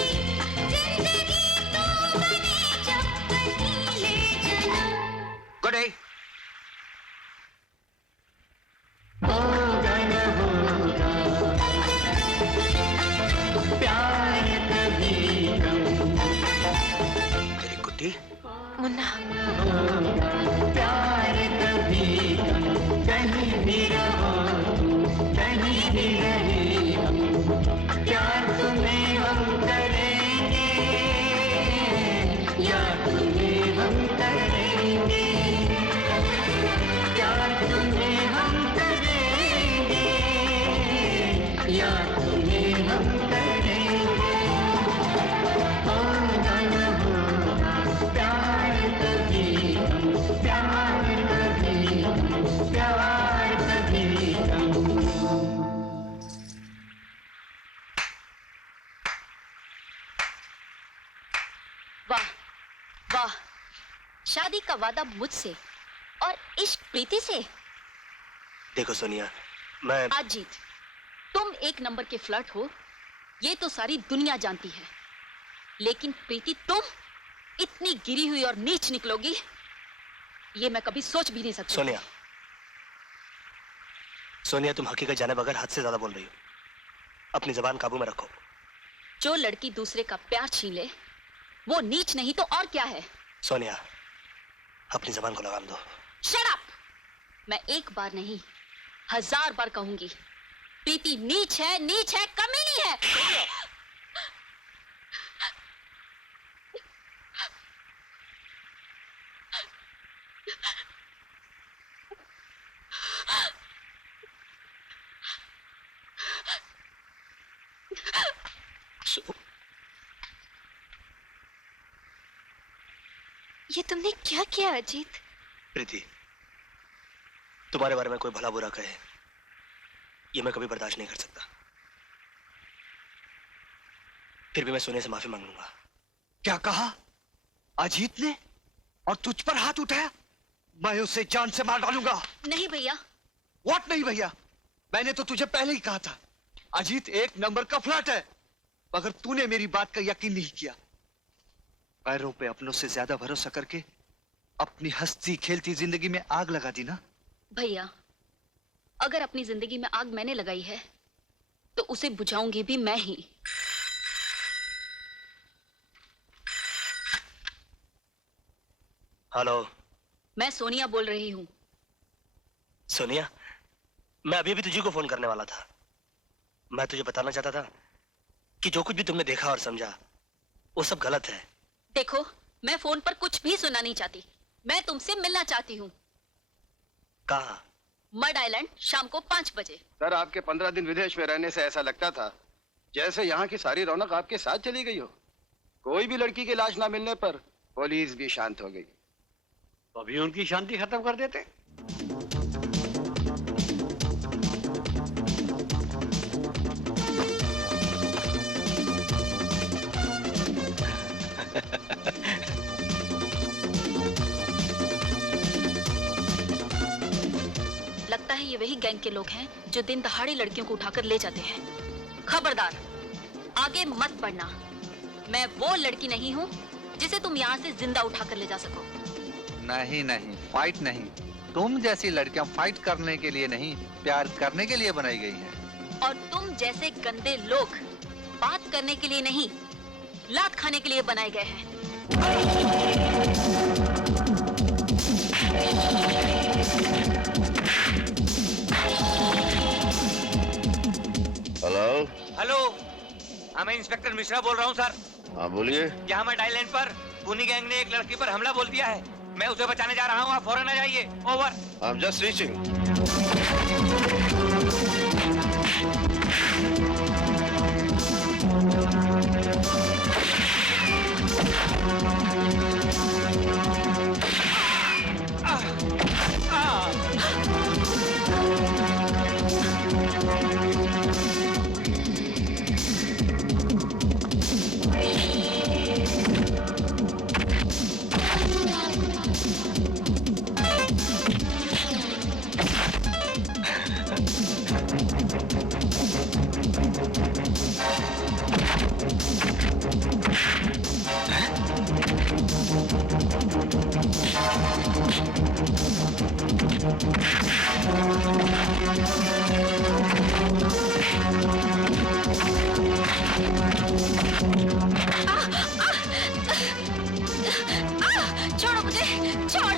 जिंदगी तो बने जब कहीं ले चलो। Good day. होगा न होगा प्यार कभी कम, तेरी गुड्डी मुन्ना, प्यार कभी कम, कहीं भी रहो तुम, कहीं भी रहे हम, प्यार तुम्हें हम करेंगे, या तुम्हें हम करेंगे, प्यार तुम्हें हम करेंगे, या तुम्हें हम करेंगे। होगा न होगा प्यार कभी कम, प्यार कभी कम, प्यार कभी कम। वाह वाह, शादी का वादा मुझसे और इश्क प्रीति से। देखो सोनिया, मैं अजीत, तुम एक नंबर के फ्लर्ट हो, ये तो सारी दुनिया जानती है, लेकिन प्रीति तुम इतनी गिरी हुई और नीच निकलोगी, ये मैं कभी सोच भी नहीं सकती। सोनिया, सोनिया तुम हकीकत जाने बगैर हद से ज्यादा बोल रही हो। अपनी जबान काबू में रखो। जो लड़की दूसरे का प्यार छीन ले वो नीच नहीं तो और क्या है। सोनिया, अपनी जबान को लगाम दो। Shut up! मैं एक बार नहीं 1000 बार कहूंगी, प्रीति नीच है, कमीनी है। ये तुमने क्या किया अजीत? प्रीति, तुम्हारे बारे में कोई भला बुरा कहे, ये मैं कभी बर्दाश्त नहीं कर सकता। फिर भी मैं सोने से माफी मांग लूंगा। क्या कहा? अजीत ने? और तुझ पर हाथ उठाया? मैं उसे जान से मार डालूंगा। नहीं भैया। व्हाट नहीं भैया? मैंने तो तुझे पहले ही कहा था, अजीत एक नंबर का फ्लर्ट है, मगर तूने मेरी बात का यकीन नहीं किया। पैरों पे अपनों से ज्यादा भरोसा करके अपनी हंसती खेलती जिंदगी में आग लगा दी ना। भैया, अगर अपनी जिंदगी में आग मैंने लगाई है तो उसे बुझाऊंगी भी मैं ही। हेलो, मैं सोनिया बोल रही हूँ। सोनिया, मैं अभी भी तुझे को फोन करने वाला था। मैं तुझे बताना चाहता था कि जो कुछ भी तुमने देखा और समझा वो सब गलत है। देखो, मैं फोन पर कुछ भी सुनना नहीं चाहती, मैं तुमसे मिलना चाहती हूँ। कहाँ? मड आइलैंड, शाम को 5 बजे। सर, आपके 15 दिन विदेश में रहने से ऐसा लगता था जैसे यहाँ की सारी रौनक आपके साथ चली गई हो। कोई भी लड़की की लाश ना मिलने पर पुलिस भी शांत हो गई। तो अभी उनकी शांति खत्म कर देते। लगता है ये वही गैंग के लोग हैं जो दिन दहाड़े लड़कियों को उठाकर ले जाते हैं। खबरदार, आगे मत बढ़ना। मैं वो लड़की नहीं हूँ जिसे तुम यहाँ से जिंदा उठाकर ले जा सको। नहीं नहीं, फाइट नहीं, तुम जैसी लड़कियां फाइट करने के लिए नहीं, प्यार करने के लिए बनाई गई हैं। और तुम जैसे गंदे लोग बात करने के लिए नहीं, लात खाने के लिए बनाए गए हैं। हेलो। हेलो, मैं इंस्पेक्टर मिश्रा बोल रहा हूँ सर। हाँ बोलिए। यहाँ मैं डायलैंड पर पुनी गैंग ने एक लड़की पर हमला बोल दिया है। मैं उसे बचाने जा रहा हूँ, आप फौरन आ जाइए। ओवर। I'm just reaching. छोड़ो मुझे, छोड़।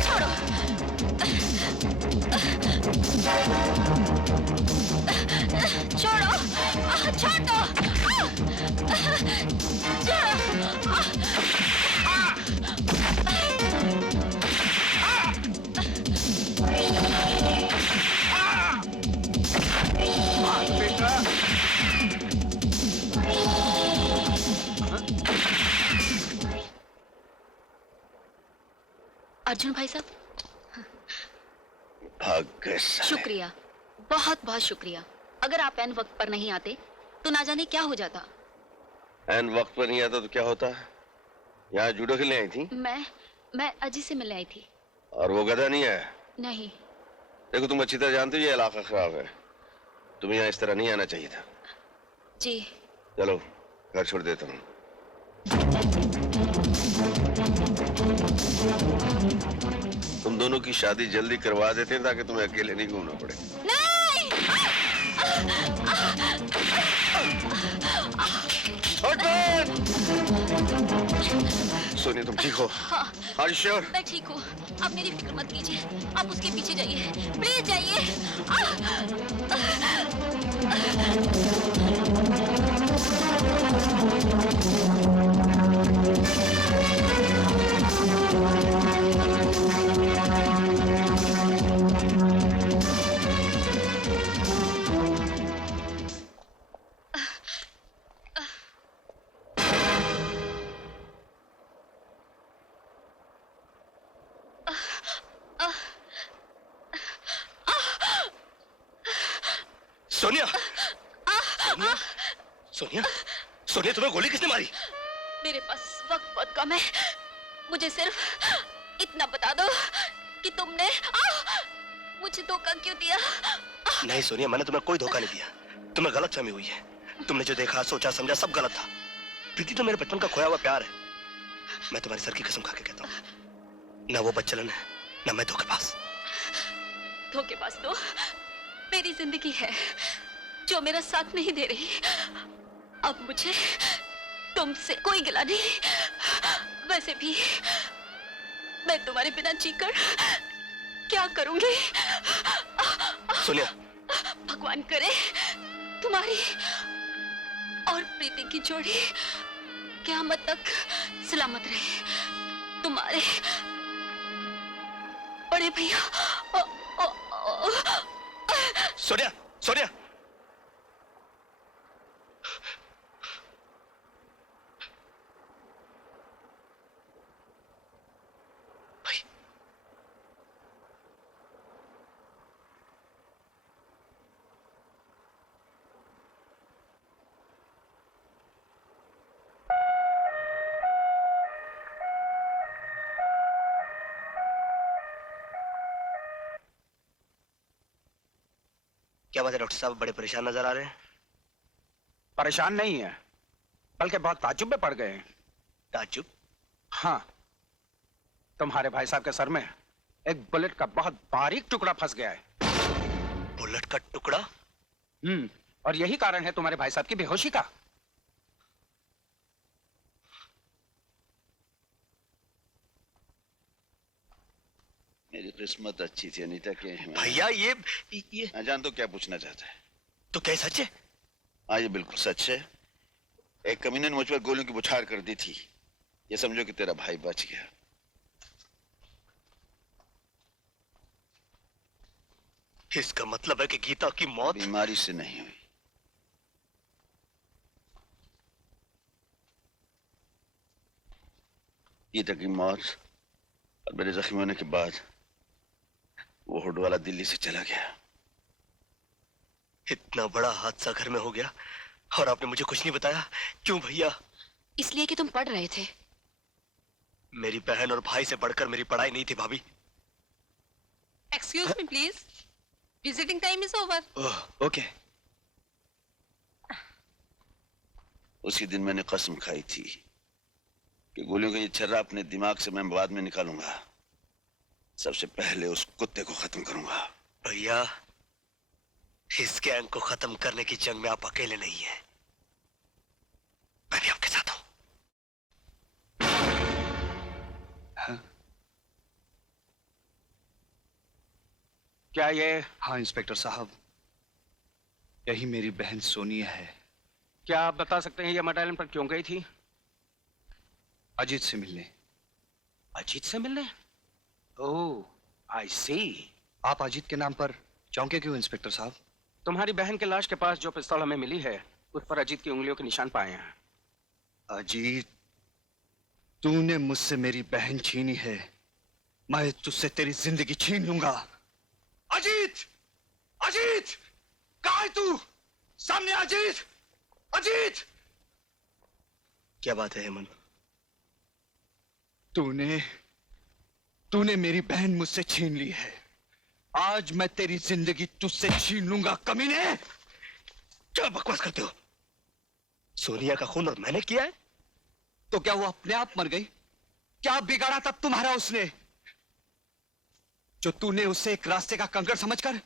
छोड़ो। छोड़ो, छोड़ दो। अर्जुन भाई साहब, भाग गए साले। शुक्रिया, बहुत बहुत शुक्रिया। अगर आप एन वक्त पर नहीं आते तो ना जाने क्या हो जाता। एन वक्त पर नहीं आता तो क्या होता? यहाँ जूडो खेलने आई थी? मैं अजी से मिलने आई थी। और वो गधा नहीं आया? नहीं। देखो तुम अच्छी तरह जानते हो ये इलाका खराब है, तुम्हें यहाँ इस तरह नहीं आना चाहिए था। जी। चलो घर छोड़ देता हूँ। तुम दोनों की शादी जल्दी करवा देते हैं ताकि तुम्हें अकेले नहीं घूमना पड़े। सोनिया तुम ठीक हो? हाँ। Are you sure? मैं ठीक हूँ, आप मेरी फिक्र मत कीजिए। आप उसके पीछे जाइए, प्लीज जाइए। सोनिया, सोनिया, सोनिया, सोनिया तुम्हें गोली किसने मारी? मेरे पास वक्त बहुत कम है, मुझे सिर्फ इतना बता दो कि तुमने मुझे धोखा क्यों दिया? नहीं सोनिया, मैंने तुम्हें कोई धोखा नहीं दिया। तुम्हें गलतफहमी हुई है। तुमने जो देखा, सोचा, समझा सब गलत था। प्रीति तो मेरे बचपन का खोया हुआ प्यार है। मैं तुम्हारी सर की कसम खा के कहता हूँ, ना वो बच्चलन है, ना मैं धोखेबाज। धोखेबाज तो मेरी जिंदगी है जो मेरा साथ नहीं दे रही। अब मुझे तुमसे कोई गिला नहीं। वैसे भी मैं तुम्हारे बिना जीकर क्या करूंगी? सोनिया, भगवान करे तुम्हारी और प्रीति की जोड़ी क़यामत तक सलामत रहे। तुम्हारे बड़े भैया। सोनिया, सोनिया, क्या बात है डॉक्टर साहब, बड़े परेशान नजर आ रहे हैं? परेशान नहीं है, बल्कि बहुत ताज्जुब में पड़ गए हैं। ताज्जुब? हाँ, तुम्हारे भाई साहब के सर में एक बुलेट का बहुत बारीक टुकड़ा फंस गया है। बुलेट का टुकड़ा? और यही कारण है तुम्हारे भाई साहब की बेहोशी का। मेरी किस्मत अच्छी थी अनीता के। भैया ये मैं जान तो क्या पूछना चाहता है। तो क्या सच है? हाँ, ये बिल्कुल सच है। एक कमीने ने मुझ पर गोलियों की बौछार कर दी थी। ये समझो कि तेरा भाई बच गया। इसका मतलब है कि गीता की मौत बीमारी से नहीं हुई। गीता की मौत और मेरे जख्मी होने के बाद वो हुड वाला दिल्ली से चला गया। इतना बड़ा हादसा घर में हो गया और आपने मुझे कुछ नहीं बताया। क्यों भैया? इसलिए कि तुम पढ़ रहे थे। मेरी बहन और भाई से बढ़कर मेरी पढ़ाई नहीं थी भाभी। Excuse me please, visiting time is over. Okay. उसी दिन मैंने कसम खाई थी कि गोलियों का ये छर्रा अपने दिमाग से मैं बाद में निकालूंगा। सबसे पहले उस कुत्ते को खत्म करूंगा। भैया, इस गैंग को खत्म करने की जंग में आप अकेले नहीं हैं। मैं भी आपके साथ हूं। क्या ये? हाँ इंस्पेक्टर साहब, यही मेरी बहन सोनिया है। क्या आप बता सकते हैं ये मर्डर आइलैंड पर क्यों गई थी? अजीत से मिलने। अजीत से मिलने? ओह, आई सी। आप अजीत के नाम पर चौंके क्यों इंस्पेक्टर साहब? तुम्हारी बहन के लाश के पास जो पिस्तौल हमें मिली है उस पर अजीत की उंगलियों के निशान पाए हैं। अजीत, तूने मुझसे मेरी बहन छीनी है, मैं तुझसे तेरी जिंदगी छीन लूंगा। अजीत! अजीत! कहाँ है तू? सामने अजीत! अजीत! क्या बात है हेमंत? तूने मेरी बहन मुझसे छीन ली है। आज मैं तेरी जिंदगी तुझसे छीन लूंगा कमीने। क्या बकवास करते हो? सोनिया का खून और मैंने किया है? तो क्या वो अपने आप मर गई? क्या बिगाड़ा तब तुम्हारा उसने, जो तूने उसे एक रास्ते का कंकड़ समझकर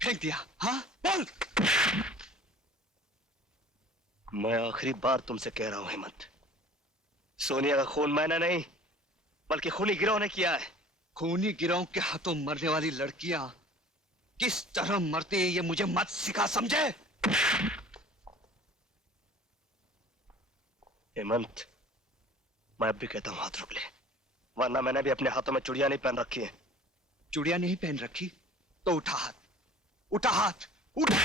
फेंक दिया? हाँ बोल। मैं आखिरी बार तुमसे कह रहा हूं हेमंत, सोनिया का खून मैंने नहीं बल्कि खूनी गिरोह ने किया है। खूनी गिरोह के हाथों मरने वाली लड़कियां किस तरह मरती है ये मुझे मत सिखा, समझे? हेमंत, मैं अब भी कहता हूं हाथ रोक ले, वरना मैंने भी अपने हाथों में चूड़ियां नहीं पहन रखी हैं। चूड़ियां नहीं पहन रखी तो उठा हाथ, उठा हाथ, उठा।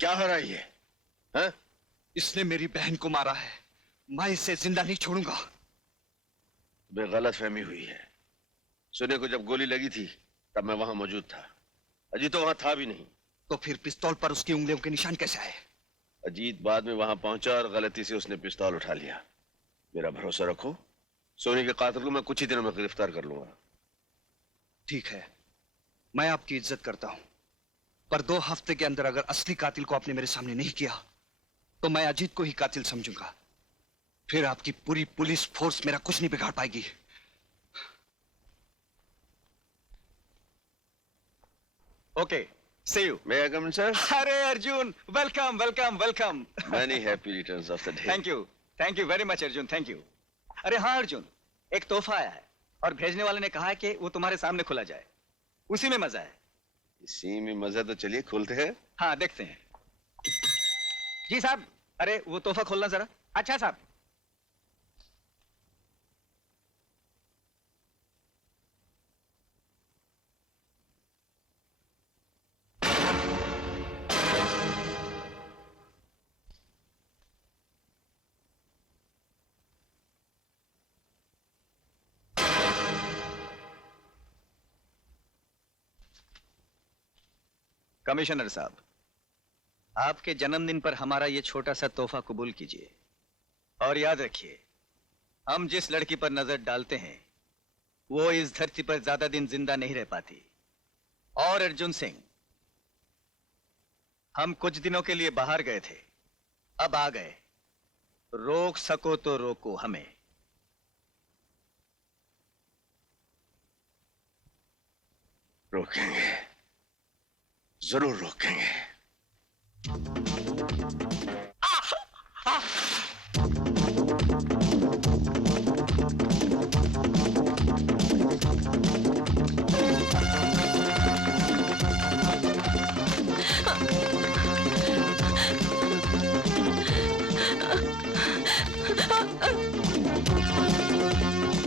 क्या हो रहा है ये? हाँ? इसने मेरी बहन को मारा है, मैं इसे जिंदा नहीं छोड़ूंगा। गलत फहमी हुई है। सोनिया को जब गोली लगी थी तब मैं वहां मौजूद था। अजीत तो वहां था भी नहीं। तो फिर पिस्तौल पर उसकी उंगलियों के निशान कैसे आए? अजीत बाद में वहां पहुंचा और गलती से उसने पिस्तौल उठा लिया। मेरा भरोसा रखो, सोनी के कातिल को मैं कुछ ही दिनों में गिरफ्तार कर लूंगा। ठीक है, मैं आपकी इज्जत करता हूं, पर 2 हफ्ते के अंदर अगर असली कातिल को आपने मेरे सामने नहीं किया तो मैं अजीत को ही कातिल समझूंगा। फिर आपकी पूरी पुलिस फोर्स मेरा कुछ नहीं बिगाड़ पाएगी। Okay, see you. May I come in sir? अरे Arjun, welcome welcome welcome. Many happy returns of the day. Thank you very much Arjun, thank you. अरे हाँ अर्जुन, एक तोहफा आया है और भेजने वाले ने कहा है कि वो तुम्हारे सामने खुला जाए, उसी में मजा है। इसी में मजा तो, चलिए खोलते हैं। हाँ देखते हैं। जी साहब, अरे वो तोहफा खोलना जरा। अच्छा साहब। कमिश्नर साहब, आपके जन्मदिन पर हमारा ये छोटा सा तोहफा कबूल कीजिए और याद रखिए, हम जिस लड़की पर नजर डालते हैं वो इस धरती पर ज्यादा दिन जिंदा नहीं रह पाती। और अर्जुन सिंह, हम कुछ दिनों के लिए बाहर गए थे, अब आ गए, रोक सको तो रोको हमें। रोकेंगे, जरूर रोकेंगे।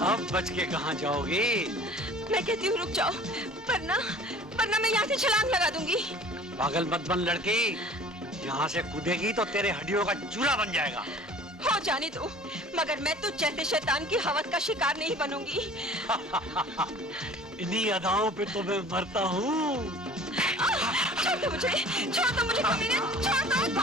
अब बच के कहाँ जाओगी? मैं कहती हूँ रुक जाओ, वरना मैं यहाँ से छलांग लगा दूंगी। पागल मत बन लड़की, यहाँ से कूदेगी तो तेरे हड्डियों का चूरा बन जाएगा। हो जाने दो, मगर मैं तो जैसे शैतान की हवस का शिकार नहीं बनूंगी। इन्हीं अदाओं पे तो मैं मरता हूँ। छोड़ दो मुझे, कमीने, छोड़ दो।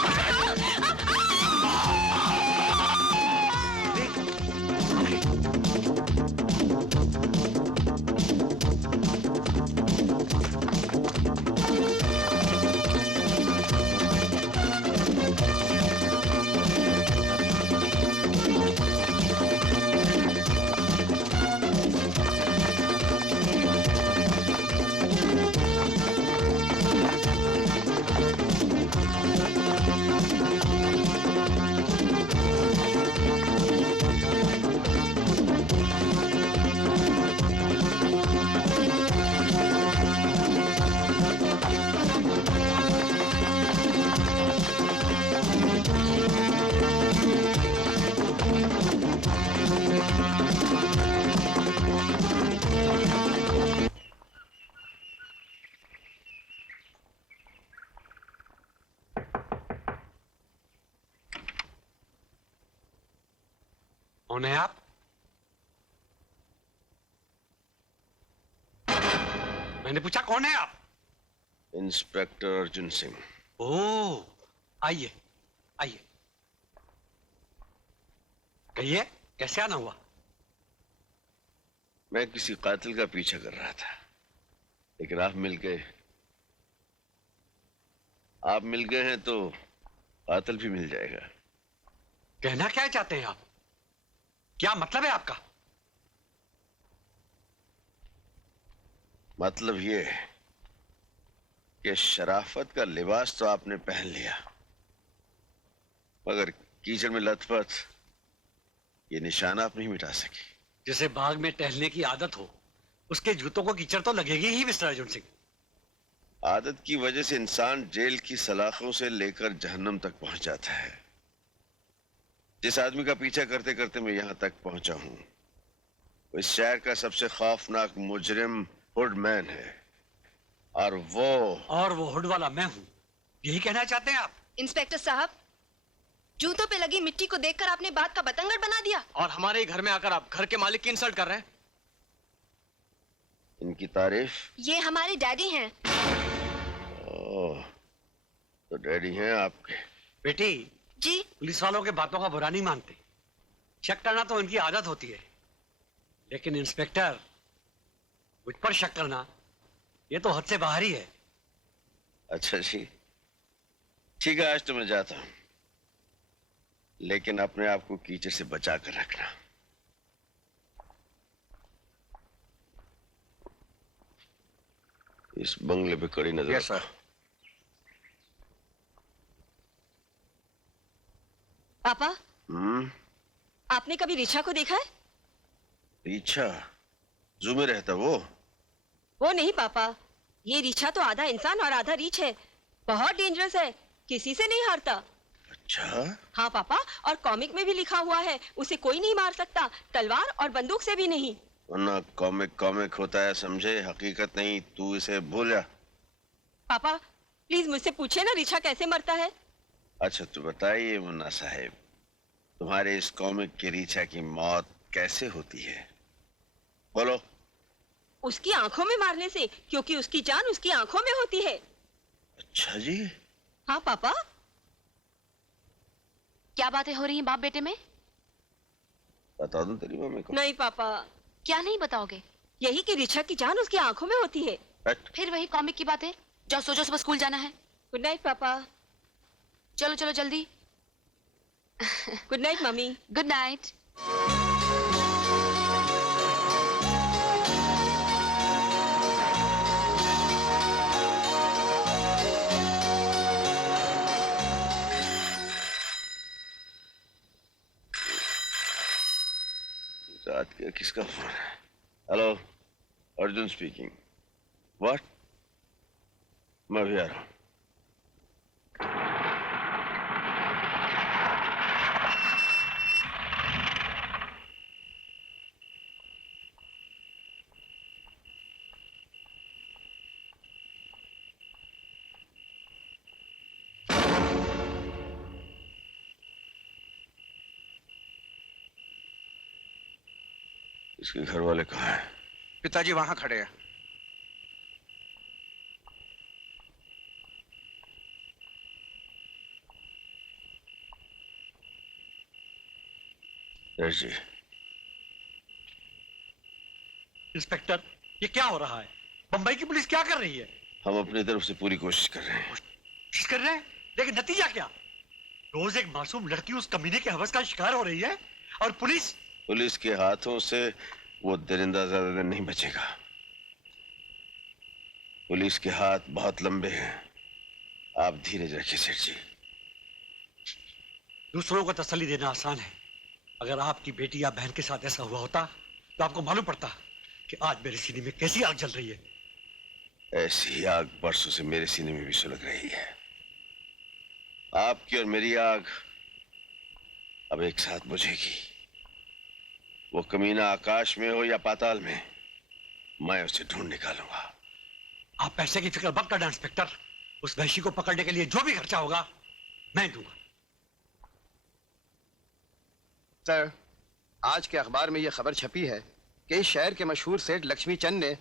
कौन है आप? मैंने पूछा कौन है आप? इंस्पेक्टर अर्जुन सिंह। ओह, आइए आइए, कहिए कैसे आना हुआ? मैं किसी कातिल का पीछा कर रहा था, लेकिन आप मिल गए। आप मिल गए हैं तो कातिल भी मिल जाएगा। कहना क्या चाहते हैं आप? क्या मतलब है आपका? मतलब ये है कि शराफत का लिबास तो आपने पहन लिया, मगर कीचड़ में लथपथ ये निशान आप नहीं मिटा सकी। जिसे बाग में टहलने की आदत हो, उसके जूतों को कीचड़ तो लगेगी ही मिस्टर अर्जुन सिंह। आदत की वजह से इंसान जेल की सलाखों से लेकर जहन्नम तक पहुंच जाता है। जिस आदमी का पीछा करते करते मैं यहां तक पहुंचा हूं, वो इस शहर का सबसे खौफनाक मुजरिम हुडमैन है, और वो हुड वाला मैं हूं, यही कहना चाहते हैं आप? इंस्पेक्टर साहब, जूतों पे लगी मिट्टी को देखकर आपने बात का बतंगड़ बना दिया, और हमारे ही घर में आकर आप घर के मालिक की इंसल्ट कर रहे हैं। इनकी तारीफ? ये हमारे डैडी हैं। ओह, तो डैडी हैं आपके? बेटी जी? पुलिस वालों के बातों का बुरा नहीं मानते, शक करना तो उनकी आदत होती है, लेकिन इंस्पेक्टर मुझ पर शक करना ये तो हद से बाहर ही है। अच्छा जी, ठीक है, आज तो मैं जाता हूं, लेकिन अपने आप को कीचड़ से बचा कर रखना। इस बंगले पे कड़ी नजर यस सर। पापा, आपने कभी रिचा को देखा है? रिचा? जू में रहता वो? वो नहीं पापा, ये रिछा तो आधा इंसान और आधा रीछ है, बहुत डेंजरस है, किसी से नहीं हारता। अच्छा? हाँ पापा, और कॉमिक में भी लिखा हुआ है उसे कोई नहीं मार सकता, तलवार और बंदूक से भी नहीं। वरना कॉमिक कॉमिक होता है समझे, हकीकत नहीं। तू इसे भूल जा। पापा प्लीज मुझसे पूछे ना रिछा कैसे मरता है। अच्छा तो बताइए मुन्ना साहब, तुम्हारे इस कॉमिक की रीछा की मौत कैसे होती है? बोलो। उसकी आंखों में मारने से, क्योंकि उसकी जान उसकी आंखों में होती है। अच्छा जी। हाँ पापा। क्या बातें हो रही हैं बाप बेटे में? बता दूं तेरी मम्मी को? नहीं पापा। क्या नहीं बताओगे? यही कि रिछा की जान उसकी आंखों में होती है। फिर वही कॉमिक की बातें। जाओ सो जाओ, सुबह स्कूल जाना है। गुड नाइट पापा। चलो चलो जल्दी। Good night mummy. Good night. रात के किसका फोन है? Hello, Arjun speaking. व्हाट? मैं भी आ रहा हूँ। इसके घर वाले कहाँ हैं? पिताजी वहां खड़े हैं। जी। इंस्पेक्टर, ये क्या हो रहा है? बंबई की पुलिस क्या कर रही है? हम अपनी तरफ से पूरी कोशिश कर रहे हैं। कोशिश कर रहे हैं, लेकिन नतीजा क्या? रोज एक मासूम लड़की उस कमीने के हवस का शिकार हो रही है और पुलिस के हाथों से वो दरिंदा ज्यादा दिन नहीं बचेगा। पुलिस के हाथ बहुत लंबे हैं। आप धीरज रखिए सेठ जी। दूसरों को तसल्ली देना आसान है। अगर आपकी बेटी या बहन के साथ ऐसा हुआ होता तो आपको मालूम पड़ता कि आज मेरे सीने में कैसी आग जल रही है। ऐसी आग बरसों से मेरे सीने में भी सुलग रही है। आपकी और मेरी आग अब एक साथ बुझेगी। वो कमीना आकाश में हो या पाताल में, मैं उसे ढूंढ निकालूंगा। आप पैसे की फिक्र मत करना इंस्पेक्टर। उस वहशी को पकड़ने के लिए जो भी खर्चा होगा मैं दूंगा। सर, आज के अखबार में यह खबर छपी है कि इस शहर के मशहूर सेठ लक्ष्मी चंद ने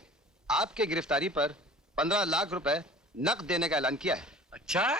आपके गिरफ्तारी पर 15 लाख रुपए नकद देने का ऐलान किया है। अच्छा?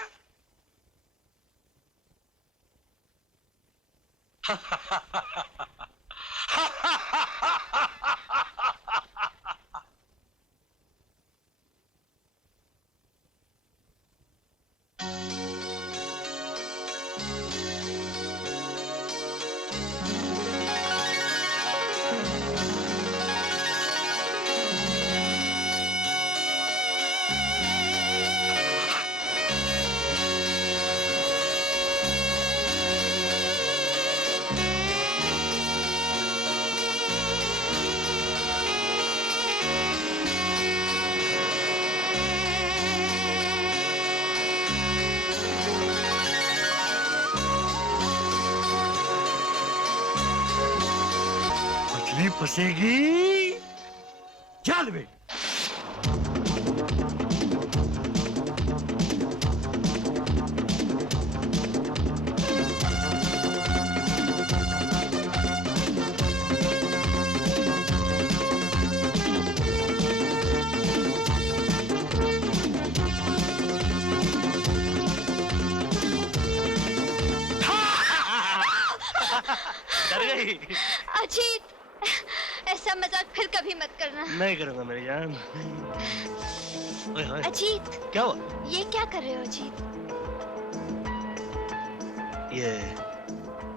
मछली फंसेगी जाल में। डर गई? अजीत, ऐसा मजाक फिर कभी मत करना। नहीं करूंगा मेरी जान। ओए होए। अजीत, क्या हुआ? ये क्या कर रहे हो अजीत? ये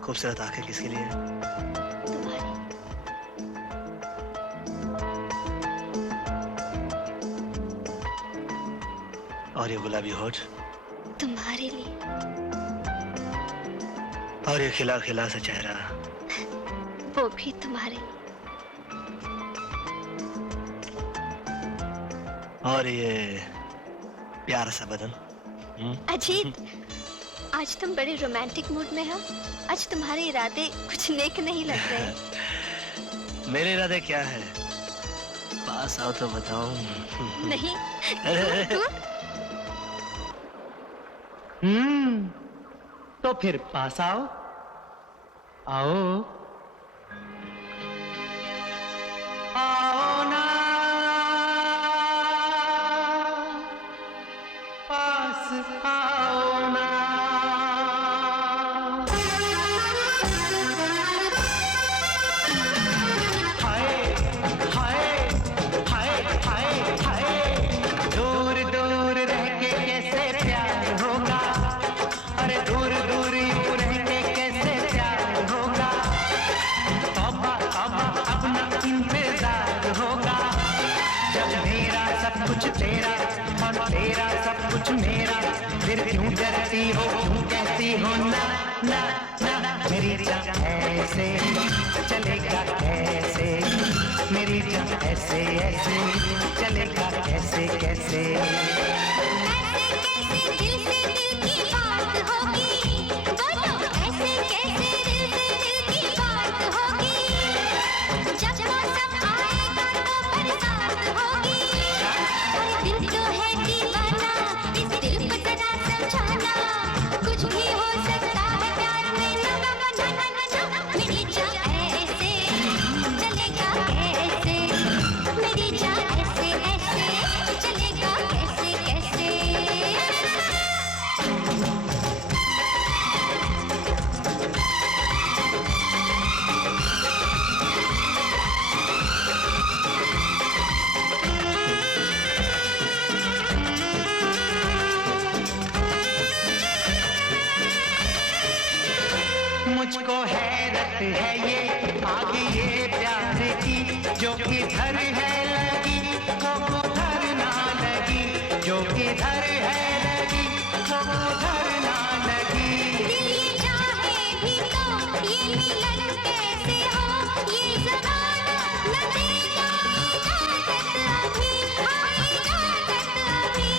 खूबसूरत आंखें किसके लिए? तुम्हारी। और ये गुलाबी होठ? तुम्हारे लिए। और ये खिला खिला सा चेहरा? वो भी तुम्हारे लिए। और ये प्यारा सा बदन। अजीत, आज तुम बड़े रोमांटिक मूड में हो। आज तुम्हारे इरादे कुछ नेक नहीं लग रहे। मेरे इरादे क्या है? पास आओ तो बताऊं। नहीं। तो फिर पास आओ। आओ आओ ना, पास आओ ना। हाय हाय हाय हाय हाय, दूर दूर रह के कैसे प्यार होगा। अरे दूर दूर यूं रह के कैसे प्यार होगा। तौबा तौबा अपना इंतजार होगा। जब मेरा सब कुछ तेरा और तेरा सब कुछ मेरा, फिर क्यों डरती हो, क्यों कहती हो ना ना ना। मेरी जान ऐसे चलेगा कैसे, मेरी जान ऐसे ऐसे चलेगा कैसे कैसे। ऐसे कैसे दिल से दिल की बात होगी। बोलो ऐसे कैसे दिल से दिल की बात होगी। जब मौसम आएगा तो बरसात होगी। और दिल तो है दीवाना, इस दिल को जरा समझाना। कुछ भी हो सकता है प्यार में, ना ना ना ना ना ना। मेरी जान ऐसे चलेगा कैसे, मेरी जान ऐसे ऐसे चलेगा कैसे कैसे। मुझको हैरत है ये आगे ये प्यार की, जो किधर है लगी वो उधर ना लगी। जो किधर है लगी वो उधर ना लगी। दिल ये चाहे भी तो ये मिलन कैसे हो। ये ज़माना न देगा इजाज़त अभी, हाँ इजाज़त अभी।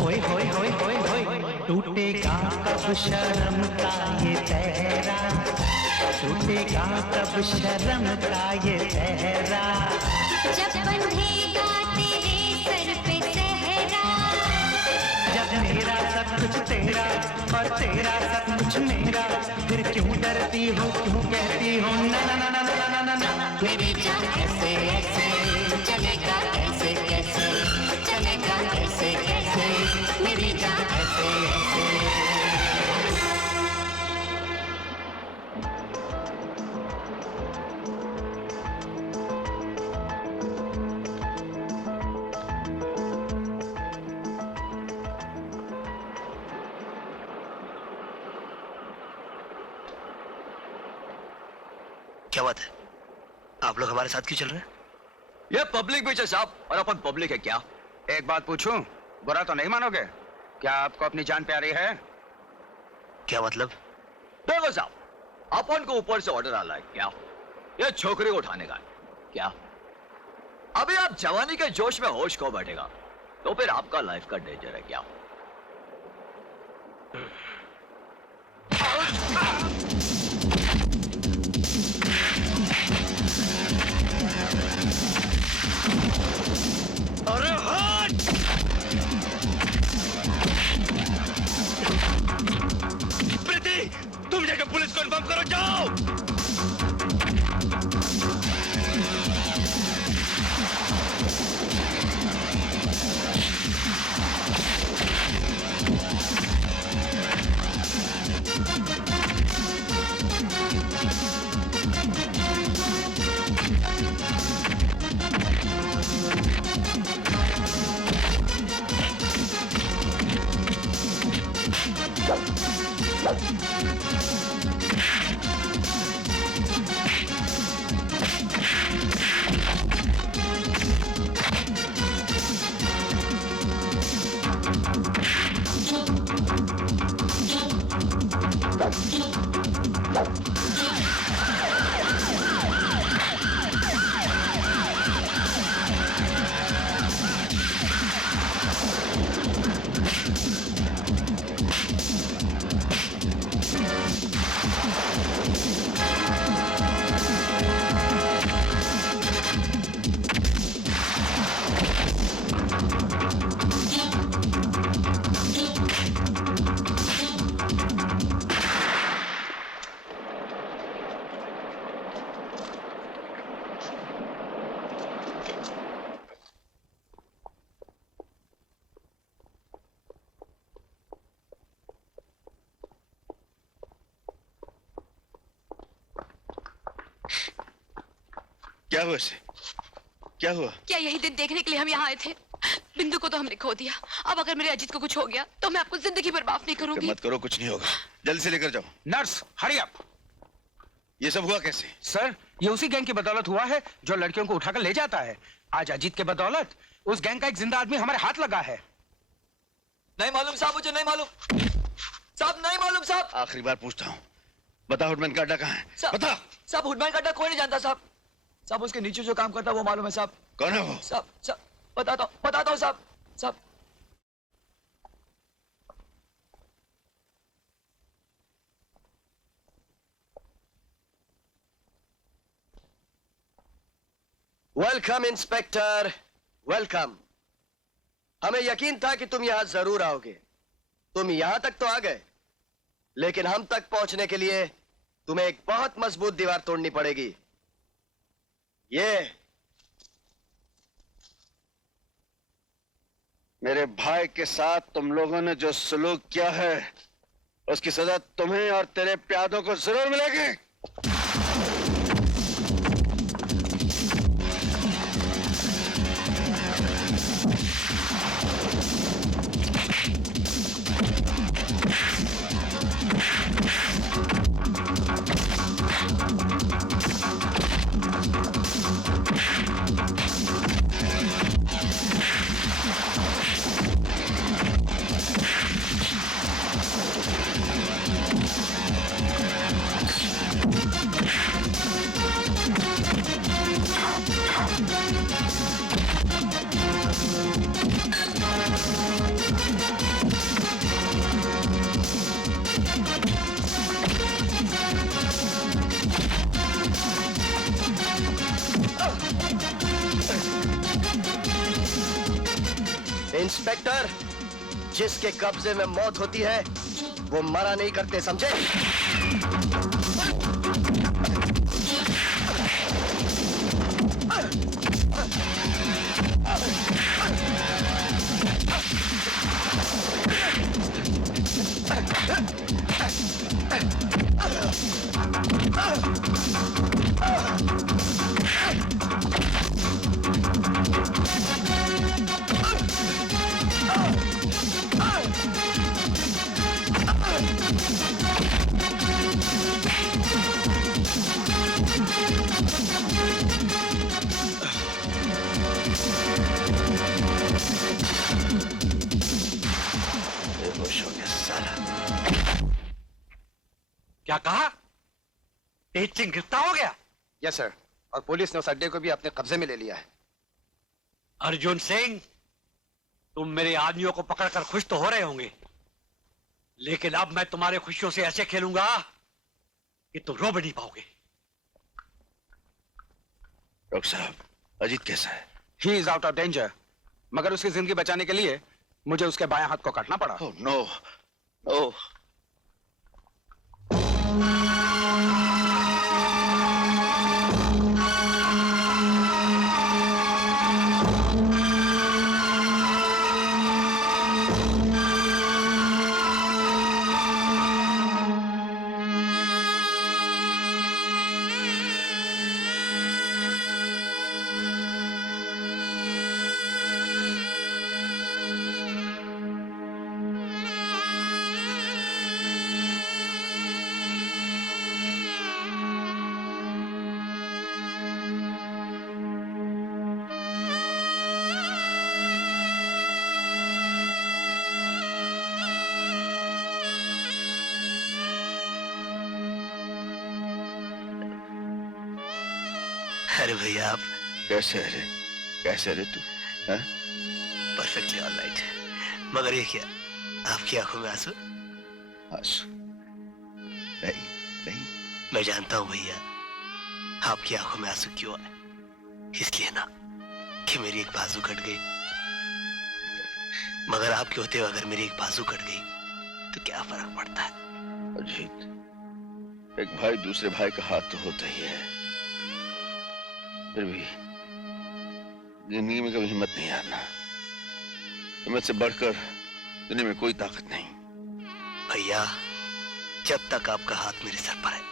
होय होय होय होय होय, टूटेगा कब शर्म का ये पहरा। टूटेगा कब शर्म का ये पहरा। जब बंधेगा तेरे सर पे सहरा। जब मेरा सब कुछ तेरा और तेरा सब कुछ मेरा, फिर क्यों डरती हो, क्यों कहती हो ना ना ना ना ना ना ना ना। मेरी जान ऐसे ऐसे चलेगा कैसे कैसे, चलेगा कैसे कैसे। मेरी जान ऐसे ऐसे। क्या बात है? आप लोग हमारे साथ क्यों चल रहे हैं? ये पब्लिक बीच है साहब, और अपन पब्लिक है क्या? एक बात पूछूं, बुरा तो नहीं मानोगे? क्या आपको अपनी जान प्यारी है? क्या मतलब? देखो साहब, अपन को ऊपर से ऑर्डर आ रहा है क्या? ये छोकरी को उठाने का है क्या? अभी आप जवानी के जोश में होश खो बैठेगा तो फिर आपका लाइफ का डेंजर है क्या? अरे हट! प्रीति, तुम जाकर पुलिस को इन्फॉर्म करो, जाओ। क्या हुआ इसे? क्या हुआ? क्या यही दिन देखने के लिए हम यहाँ आए थे? बिंदु को तो हमने खो दिया, अब अगर मेरे अजीत को कुछ हो गया तो मैं आपको जिंदगी भर माफ नहीं करूंगी। मत करो, कुछ नहीं होगा। जल्दी से लेकर जाओ। Nurse, hurry up. ये सब हुआ कैसे? सर, ये उसी गैंग की बदौलत हुआ है जो लड़कियों को उठाकर ले जाता है। आज अजीत के बदौलत उस गैंग का एक जिंदा आदमी हमारे हाथ लगा है। नहीं मालूम साहब, मुझे नहीं मालूम साहब, नहीं मालूम साहब। आखिरी बार पूछता हूँ, बता हुडमैन का अड्डा कहाँ है? बता। साहब हुडमैन का अड्डा कोई नहीं जानता साहब। साहब उसके नीचे जो काम करता है वो मालूम है साहब। कौन है वो? साहब बताता हूँ साहब। साहब वेलकम इंस्पेक्टर, वेलकम। हमें यकीन था कि तुम यहां जरूर आओगे। तुम यहां तक तो आ गए, लेकिन हम तक पहुंचने के लिए तुम्हें एक बहुत मजबूत दीवार तोड़नी पड़ेगी। ये मेरे भाई के साथ तुम लोगों ने जो सलूक किया है, उसकी सजा तुम्हें और तेरे प्यादों को जरूर मिलेगी। इंस्पेक्टर, जिसके कब्जे में मौत होती है वो मरा नहीं करते, समझे? क्या कहा? तेज सिंह गिरफ्तार हो गया? यस सर, और पुलिस ने उस अड्डे को भी अपने कब्जे में ले लिया है। अर्जुन सिंह, तुम मेरे आदमियों को पकड़कर खुश तो हो रहे होंगे, लेकिन अब मैं तुम्हारे खुशियों से ऐसे खेलूंगा कि तुम रो भी नहीं पाओगे। डॉक्टर साहब, अजीत कैसा है? He is out of danger, मगर उसकी जिंदगी बचाने के लिए मुझे उसके बाएं हाथ को काटना पड़ा। Oh no, no. अरे भैया आप कैसे है रे? कैसे रे तू? Perfectly alright. मगर ये क्या, आपकी आंखों में आंसू? आंसू नहीं, नहीं। मैं जानता हूँ भैया आपकी आंखों में आंसू क्यों आए। इसलिए ना कि मेरी एक बाजू कट गई। मगर आपके होते हुए अगर मेरी एक बाजू कट गई तो क्या फर्क पड़ता है? अजीत, एक भाई दूसरे भाई का हाथ तो होता ही है, फिर भी जिंदगी में कभी हिम्मत नहीं हारना। हिम्मत से बढ़कर दुनिया में कोई ताकत नहीं। भैया जब तक आपका हाथ मेरे सर पर है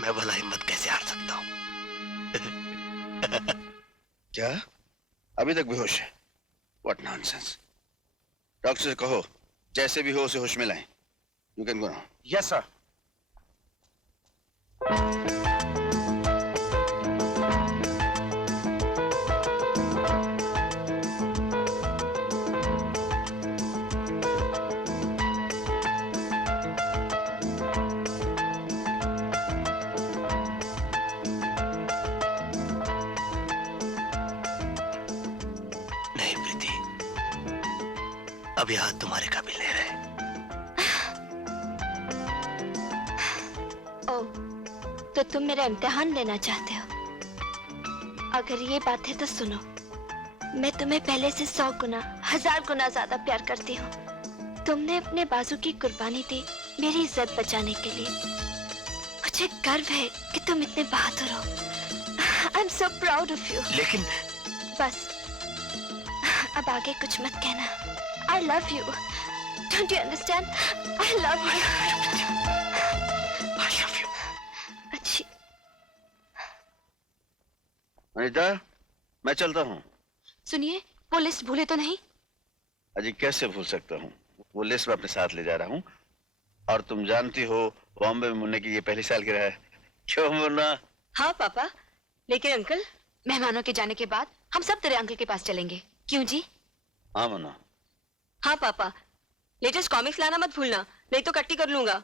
मैं भला हिम्मत कैसे हार सकता हूँ? क्या? अभी तक बेहोश है? What nonsense! डॉक्टर से कहो जैसे भी हो उसे होश में लाएं। You can go now. Yes sir. नहीं प्रीति, अभी हाथ तुम्हारे काबिल नहीं रहे। ओ, तो तुम मेरा इम्तिहान लेना चाहते हो? अगर ये बात है तो सुनो, मैं तुम्हें पहले से 100 गुना 1000 गुना ज्यादा प्यार करती हूँ। तुमने अपने बाजू की कुर्बानी दी मेरी इज्जत बचाने के लिए। मुझे गर्व है कि तुम इतने बहादुर हो। I am so proud of you. लेकिन बस अब आगे कुछ मत कहना। I love you. Don't you understand? I love you. I love you. अच्छी। अनीता, मैं चलता हूँ। सुनिए, वो लिस्ट भूले तो नहीं? अजी कैसे भूल सकता हूँ? वो लिस्ट मैं अपने साथ ले जा रहा हूँ। और तुम जानती हो बॉम्बे में मुन्ने की ये पहली सालगिरह है। क्यों मुन्ना? हाँ पापा, लेकिन अंकल? मेहमानों के जाने के बाद हम सब तेरे अंकल के पास चलेंगे। क्यों जी? हाँ मुन्ना। हाँ पापा, लेटेस्ट कॉमिक्स लाना मत भूलना, नहीं तो कट्टी कर लूंगा।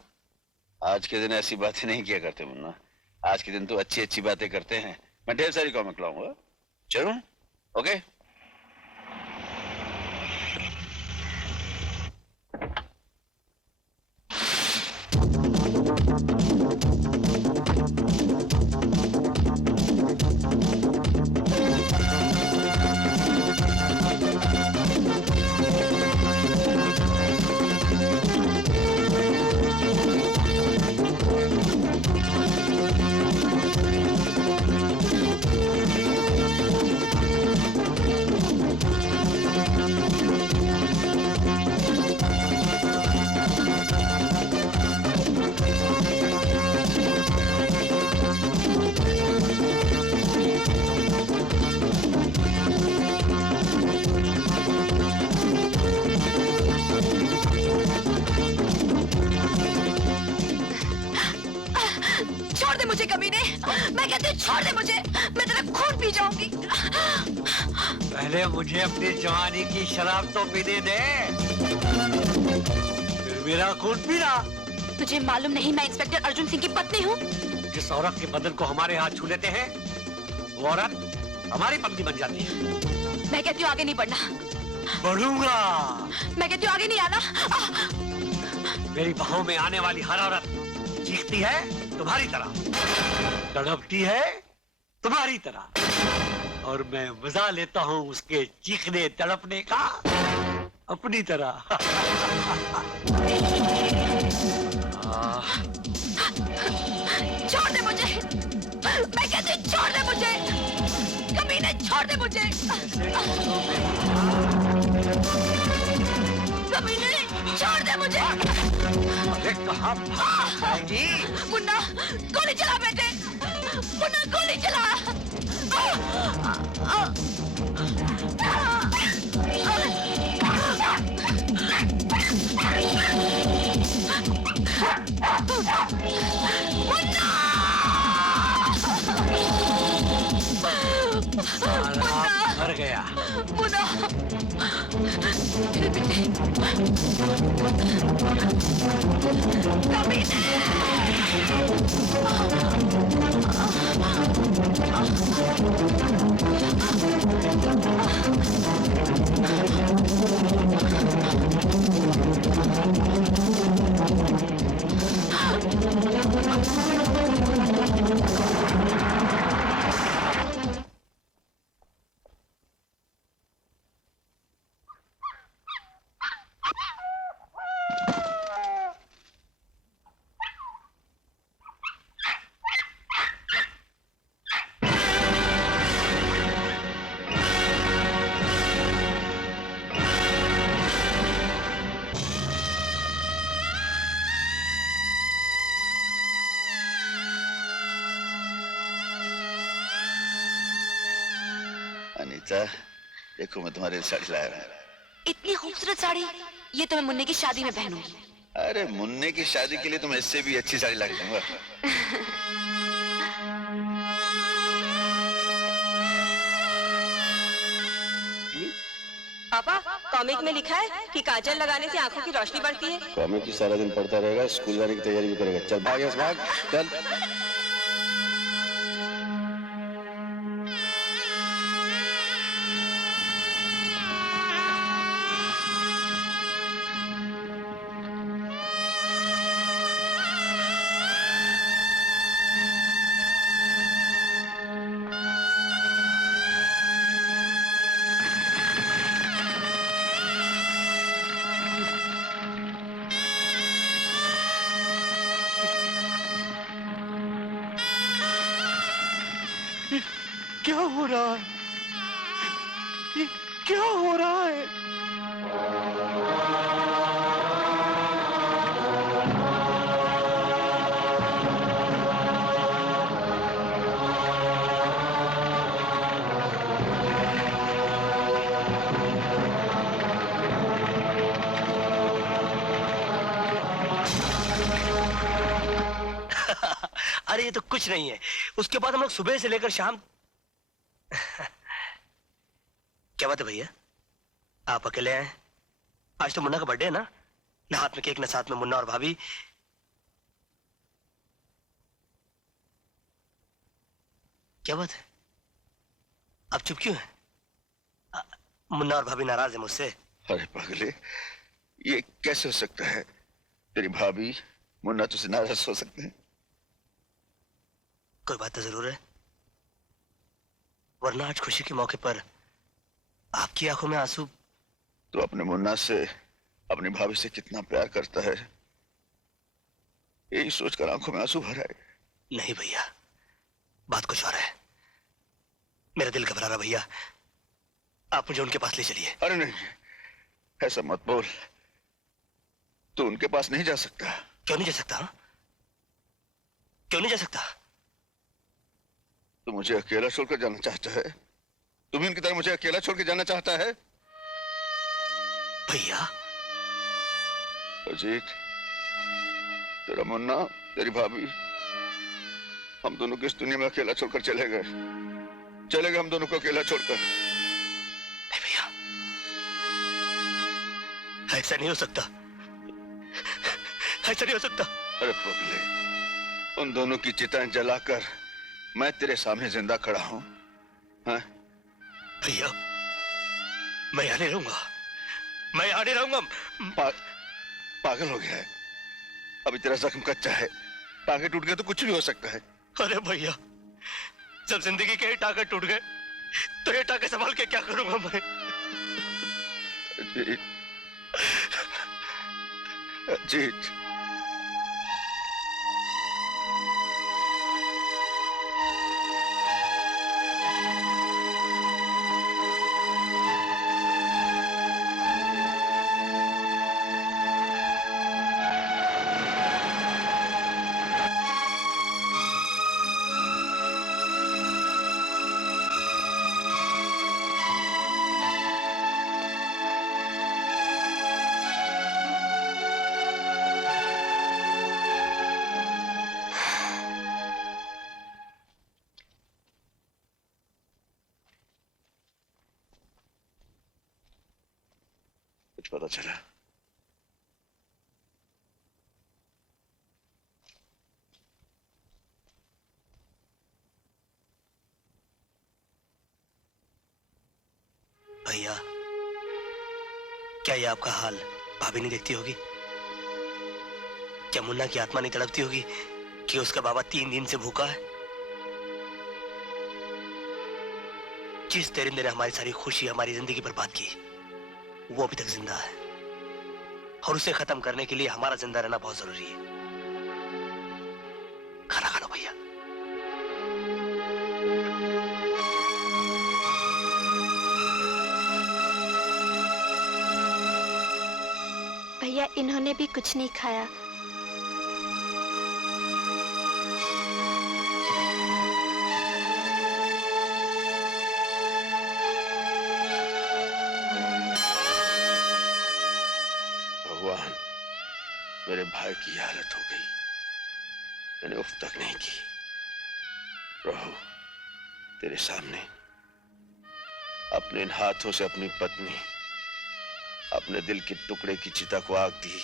आज के दिन ऐसी बातें नहीं किया करते मुन्ना। आज के दिन तो अच्छी अच्छी बातें करते हैं। मैं ढेर सारी कॉमिक लाऊंगा। चलूं? ओके? छोड़ दे मुझे कमीने, मैं कहती हूँ छोड़ दे मुझे, मैं तेरा खून पी जाऊंगी। पहले मुझे अपनी जवानी की शराब तो पीने दे, फिर मेरा खून पीना। तुझे मालूम नहीं मैं इंस्पेक्टर अर्जुन सिंह की पत्नी हूँ? जिस औरत के बदन को हमारे हाथ छू लेते हैं, वो औरत हमारी पत्नी बन जाती है। मैं कहती हूँ आगे नहीं बढ़ना। बढ़ूंगा। मैं कहती हूँ आगे नहीं आना। मेरी बाहों में आने वाली हर औरत चीखती है तुम्हारी तरह, तड़पती है तुम्हारी तरह, और मैं मजा लेता हूँ उसके चीखने तड़पने का अपनी तरह। छोड़ दे मुझे, मैं कहती हूँ छोड़ दे मुझे, कमीने छोड़ दे मुझे। कमीने छोड़ दे मुझे। अरे कहाँ भागी? मुन्ना गोली चला बेटे, मुन्ना गोली चला। मर गया। मुन्ना मेरे बेटे, कमीने। नीता, देखो मैं तुम्हारे लिए साड़ी लाया हूं। इतनी खूबसूरत साड़ी, ये तो मैं मुन्ने की शादी में पहनूंगी। अरे मुन्ने की शादी के लिए तो मैं इससे भी अच्छी साड़ी ला के दूंगा। पापा, कॉमिक में लिखा है कि काजल लगाने से आंखों की रोशनी बढ़ती है। कॉमिक की सारा दिन पढ़ता रहेगा, स्कूल जाने की तैयारी भी करेगा। चल भाग यहाँ से, भाग चल। क्या हो रहा है? ये क्या हो रहा है? अरे ये तो कुछ नहीं है। उसके बाद हम लोग सुबह से लेकर शाम क्या बात है भैया, आप अकेले आए? आज तो मुन्ना का बर्थडे है ना? ना हाथ में केक, ना साथ में मुन्ना और भाभी। क्या बात है, आप चुप क्यों हैं? मुन्ना और भाभी नाराज है मुझसे? अरे पागले, ये कैसे हो सकता है? तेरी भाभी मुन्ना तुझसे नाराज हो सकते हैं? कोई बात तो जरूर है, वरना आज खुशी के मौके पर आपकी आंखों में आंसू। तो अपने मुन्ना से, अपनी भाभी से कितना प्यार करता है, यही सोचकर आंखों में आंसू भर आए। नहीं भैया, बात कुछ और है। मेरा दिल घबरा रहा भैया, आप मुझे उनके पास ले चलिए। अरे नहीं, ऐसा मत बोल। तू उनके पास नहीं जा सकता। क्यों नहीं जा सकता? हा? क्यों नहीं जा सकता? तू मुझे अकेला छोड़कर जाना चाहता है? तुम इनकी तरह मुझे अकेला छोड़ के जाना चाहता है? भैया अजीत, तेरा मुन्ना, तेरी भाभी, हम दोनों को इस दुनिया में अकेला छोड़कर चले गए। चले गए हम दोनों को अकेला छोड़कर। नहीं भैया, ऐसा नहीं हो सकता, ऐसा नहीं हो सकता। अरे पगले, उन दोनों की चिताएं जलाकर मैं तेरे सामने जिंदा खड़ा हूं। हाँ? भैया मैं यहाँ नहीं रहूंगा, मैं यहाँ नहीं रहूंगा। पागल हो गया है? अभी तेरा जख्म कच्चा है, टांगे टूट गए तो कुछ भी हो सकता है। अरे भैया, जब जिंदगी के ही टांगे टूट गए तो ये टांगे संभाल के क्या करूंगा मैं? अजीत, अजीत, कुछ पता चला? भैया, क्या ये आपका हाल भाभी नहीं देखती होगी? क्या मुन्ना की आत्मा नहीं तड़पती होगी कि उसका बाबा 3 दिन से भूखा है? जिस दरिंदे ने हमारी सारी खुशी, हमारी जिंदगी बर्बाद की, वो अभी तक जिंदा है और उसे खत्म करने के लिए हमारा जिंदा रहना बहुत जरूरी है। खाना खा लो भैया। भैया, इन्होंने भी कुछ नहीं खाया। भाई की ये हालत हो गई, मैंने उफ तक नहीं की। प्रभु, तेरे सामने अपने इन हाथों से अपनी पत्नी, अपने दिल के टुकड़े की चिता को आग दी।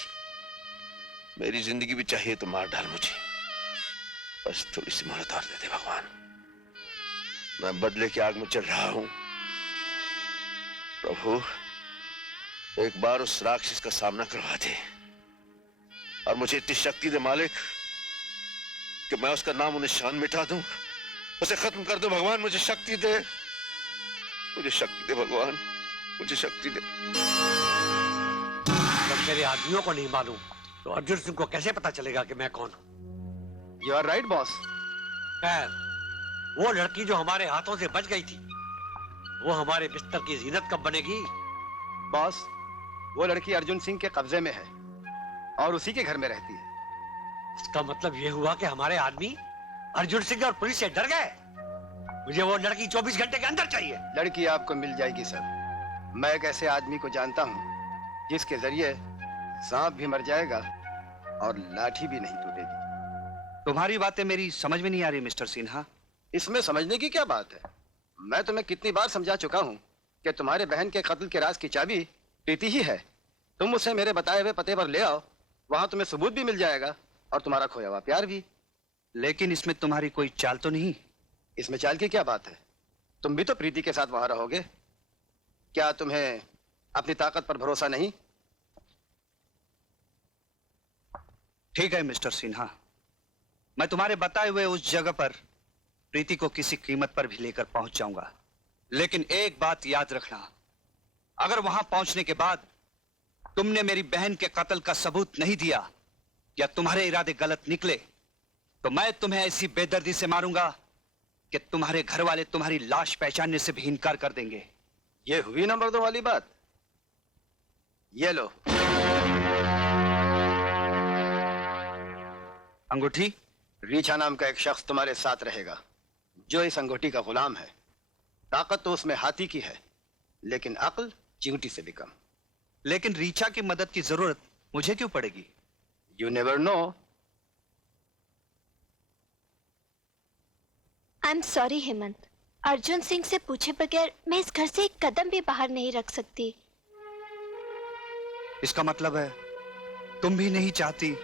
मेरी जिंदगी भी चाहिए तो मार डाल मुझे, बस थोड़ी सी मोहलत और दे दे भगवान। मैं बदले की आग में चल रहा हूं। प्रभु, एक बार उस राक्षस का सामना करवा दे और मुझे इतनी शक्ति दे मालिक कि मैं उसका नाम निशान मिटा दूं, उसे खत्म कर दो। भगवान मुझे शक्ति दे, मुझे शक्ति दे भगवान, मुझे शक्ति दे। जब मेरे आदमियों को नहीं मालूम तो अर्जुन सिंह को कैसे पता चलेगा कि मैं कौन हूं? You are right boss. खैर, वो लड़की जो हमारे हाथों से बच गई थी, वो हमारे बिस्तर की जीनत कब बनेगी? बॉस, वो लड़की अर्जुन सिंह के कब्जे में है और उसी के घर में रहती है। इसका मतलब ये हुआ कि हमारे आदमी अर्जुन सिंह और पुलिस से डर गए। मुझे वो लड़की 24 घंटे के अंदर चाहिए। लड़की आपको मिल जाएगी सर। मैं एक ऐसे आदमी को जानता हूँ जिसके जरिए सांप भी मर जाएगा और लाठी भी नहीं टूटेगी। तुम्हारी बातें मेरी समझ में नहीं आ रही मिस्टर सिन्हा। इसमें समझने की क्या बात है? मैं तुम्हें कितनी बार समझा चुका हूँ कि तुम्हारे बहन के कत्ल के राज की चाबी प्रीति ही है। तुम उसे मेरे बताए हुए पते पर ले आओ, वहां तुम्हें सबूत भी मिल जाएगा और तुम्हारा खोया हुआ प्यार भी। लेकिन इसमें तुम्हारी कोई चाल तो नहीं? इसमें चाल की क्या बात है? तुम भी तो प्रीति के साथ वहां रहोगे। क्या तुम्हें अपनी ताकत पर भरोसा नहीं? ठीक है मिस्टर सिन्हा, मैं तुम्हारे बताए हुए उस जगह पर प्रीति को किसी कीमत पर भी लेकर पहुंच जाऊंगा। लेकिन एक बात याद रखना, अगर वहां पहुंचने के बाद तुमने मेरी बहन के कत्ल का सबूत नहीं दिया या तुम्हारे इरादे गलत निकले तो मैं तुम्हें ऐसी बेदर्दी से मारूंगा कि तुम्हारे घर वाले तुम्हारी लाश पहचानने से भी इनकार कर देंगे। ये हुई नंबर 2 वाली बात। ये लो अंगूठी। रीछा नाम का एक शख्स तुम्हारे साथ रहेगा जो इस अंगूठी का गुलाम है। ताकत तो उसमें हाथी की है, लेकिन अक्ल चींटी से भी कम। लेकिन रीछा की मदद की जरूरत मुझे क्यों पड़ेगी? You never know. I am sorry Hemant, Arjun Singh से पूछे बगैर मैं इस घर से एक कदम भी बाहर नहीं रख सकती। इसका मतलब है तुम भी नहीं चाहती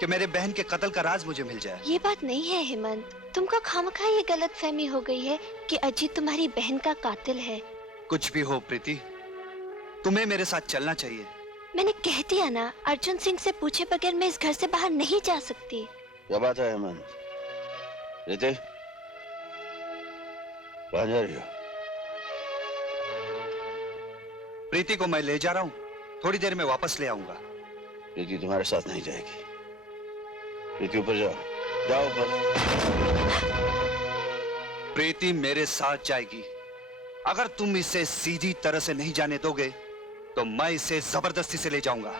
कि मेरे बहन के कत्ल का राज मुझे मिल जाए? ये बात नहीं है हेमंत, तुमको खामखा ये गलत फहमी हो गई है कि अजीत तुम्हारी बहन का कातिल है। कुछ भी हो प्रीति, तुम्हें मेरे साथ चलना चाहिए। मैंने कह दिया ना, अर्जुन सिंह से पूछे बगैर मैं इस घर से बाहर नहीं जा सकती। क्या बात है हेमंत? प्रीति, कहाँ जा रही हो? प्रीति को मैं ले जा रहा हूँ, थोड़ी देर में वापस ले आऊंगा। प्रीति तुम्हारे साथ नहीं जाएगी। प्रीति ऊपर जाओ, जाओ ऊपर। प्रीति मेरे साथ जाएगी। अगर तुम इसे सीधी तरह से नहीं जाने दोगे तो मैं इसे जबरदस्ती से ले जाऊंगा।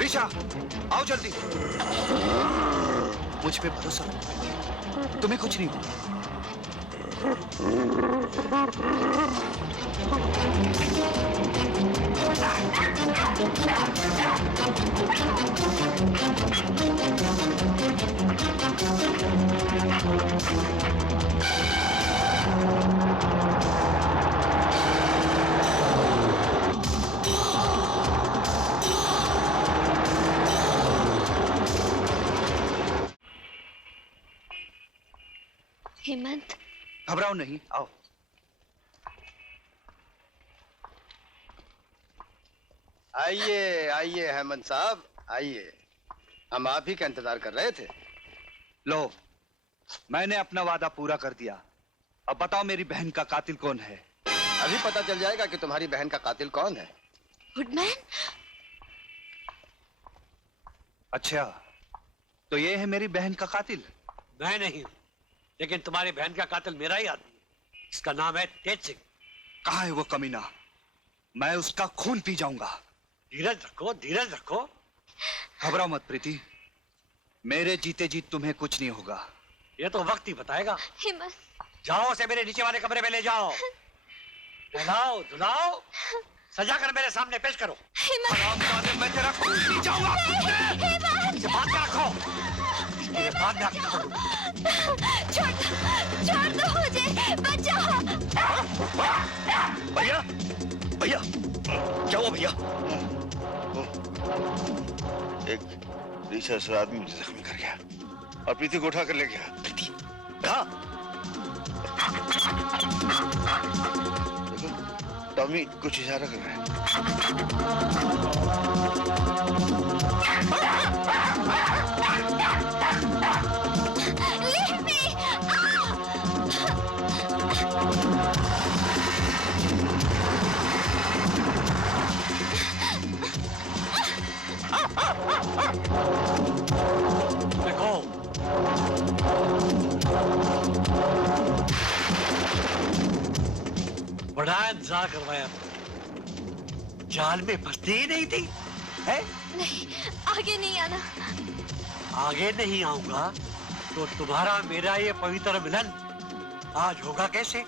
ऋषा, आओ जल्दी। मुझ पे भरोसा, तुम्हें कुछ नहीं होगा। हेमंत, घबराओ नहीं, आओ। आइए आइए हेमंत साहब, आइए। हम आप ही का इंतजार कर रहे थे। लो, मैंने अपना वादा पूरा कर दिया। अब बताओ मेरी बहन का कातिल कौन है? अभी पता चल जाएगा कि तुम्हारी बहन का कातिल कौन है। गुडमैन? अच्छा, तो ये है मेरी बहन का कातिल? मैं नहीं हूं, लेकिन तुम्हारी बहन का कातिल मेरा ही आदमी है। इसका नाम है तेज सिंह। कहाँ है वो कमीना? मैं उसका खून पी जाऊंगा। धीरज रखो, धीरज रखो। घबराओ मत प्रीति, मेरे जीते जीत तुम्हें कुछ नहीं होगा। ये तो वक्त ही बताएगा। हेमंत, जाओ उसे मेरे नीचे वाले कमरे में ले जाओ, नहलाओ धुलाओ, सजा कर मेरे सामने पेश करो। मैं तेरा खून पी जाऊंगा। इसे बांध कर रखो, इसके बाद में आके खबर दूंगा। छोड़ दो मुझे, बचाओ। भैया, भैया, क्या हुआ भैया? एक रिसर्च आदमी मुझे जख्मी कर गया और प्रीति को उठा कर ले गया। प्रीति कहाँ? देखो, टॉमी कुछ इशारा कर रहा है। Leave me! देखो, बड़ा इंतजार करवाया, जाल में फंसती ही नहीं थी, है? नहीं, आगे नहीं आना। आगे नहीं आऊंगा तो तुम्हारा मेरा ये पवित्र मिलन आज होगा कैसे?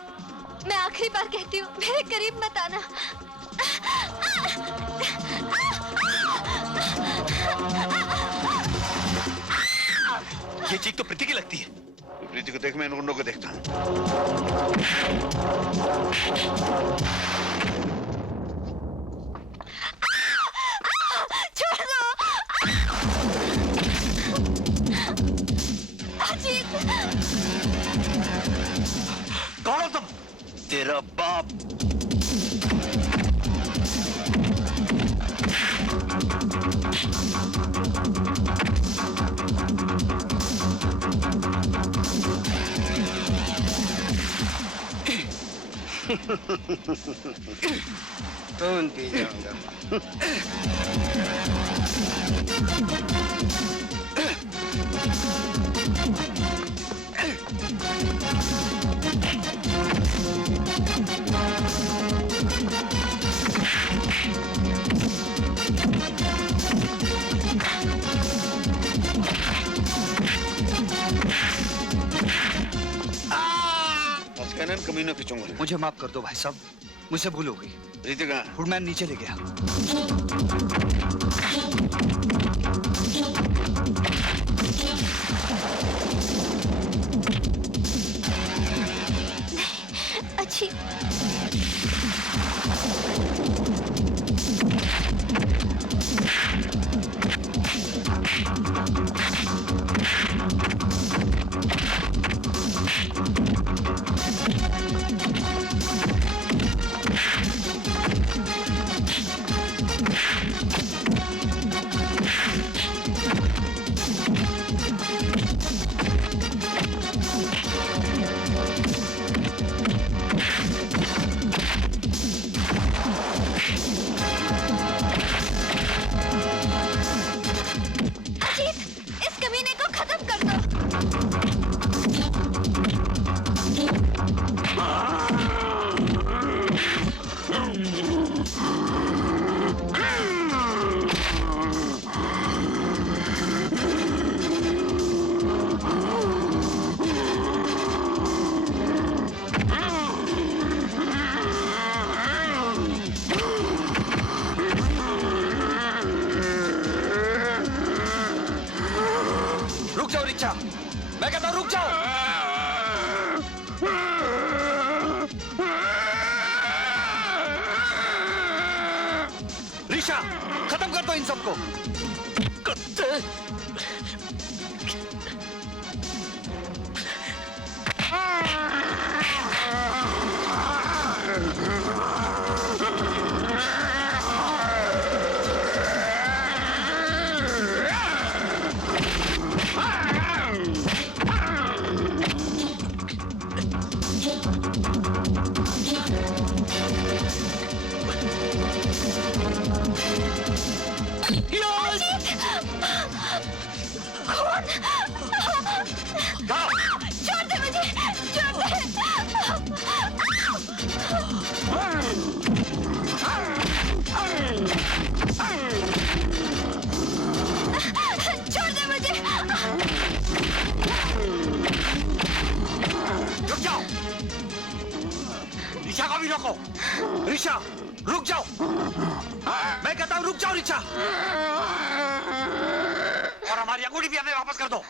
मैं आखिरी बार कहती हूँ, मेरे करीब मत आना। ये चीख तो प्रीति की लगती है। प्रीति को देख, मैं इन गुंडों को देखता हूँ। छोड़ दो। अजीत, कौन हो तुम? तेरा बाप। खून पी जाऊंगा। कैनन कमीनों की चुंगल। मुझे माफ कर दो भाई साहब, मुझसे भूल हो गई। प्रीति कहाँ? गुडमैन नीचे ले गया। अच्छी। ऋषा, खत्म कर दो इन सबको। छोड़ दे मुझे, छोड़ दे। छोड़ दे मुझे। रुक जाओ, ऋषा को भी रोको। ऋषा, रुक जाओ। मैं कहता हूं रुक जाओ ऋषा। और हमारी अंगूठी भी हमें वापस कर दो।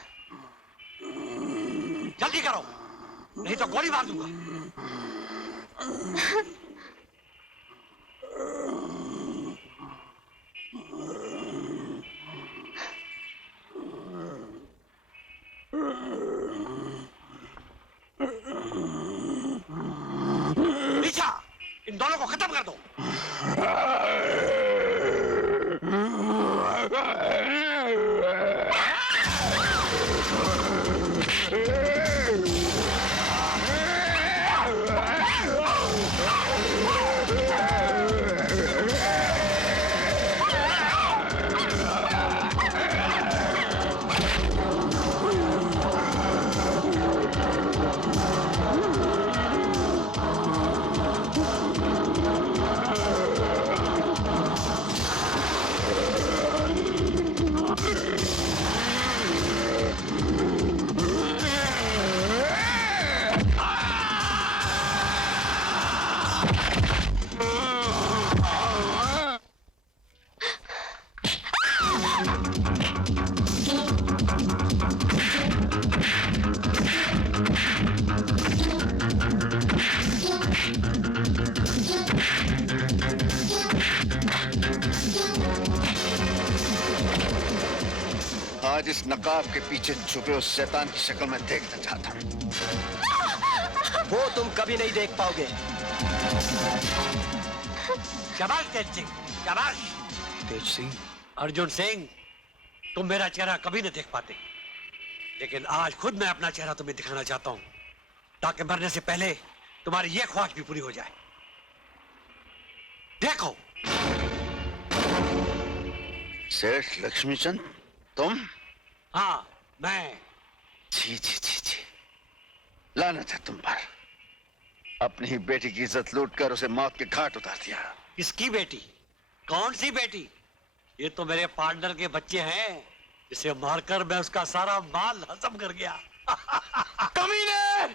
जल्दी करो, नहीं तो गोली मार दूंगा। ऋषा, इन दोनों को खत्म कर दो। आज इस नकाब के पीछे छुपे उस शैतान की शक्ल में देखना चाहता हूँ। वो तुम कभी नहीं देख पाओगे। शाबाश तेज सिंह, शाबाश। तेज सिंह, अर्जुन सिंह, तुम मेरा चेहरा कभी नहीं देख पाते, लेकिन आज खुद मैं अपना चेहरा तुम्हें दिखाना चाहता हूँ, ताकि मरने से पहले तुम्हारी ये ख्वाहिश भी पूरी हो जाए। देखो। सेठ लक्ष्मीचंद, तुम? हाँ, मैं। जी जी जी जी, लानत है तुम पर। अपनी ही बेटी की इज्जत लूटकर उसे मौत के घाट उतार दिया। किसकी बेटी? कौन सी बेटी? ये तो मेरे पार्टनर के बच्चे हैं, जिसे मारकर मैं उसका सारा माल हजम कर गया। कमीने!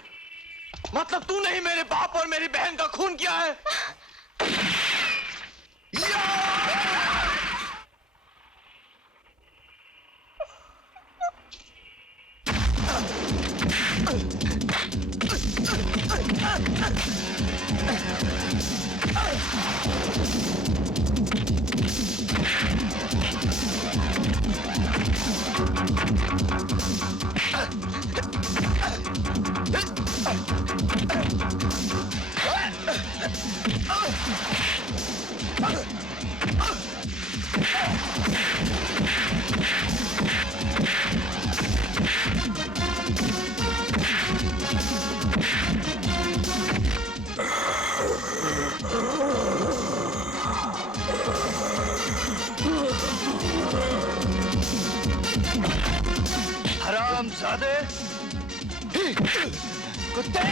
मतलब तूने ही मेरे बाप और मेरी बहन का खून किया है? हरामजादे, कुत्ते,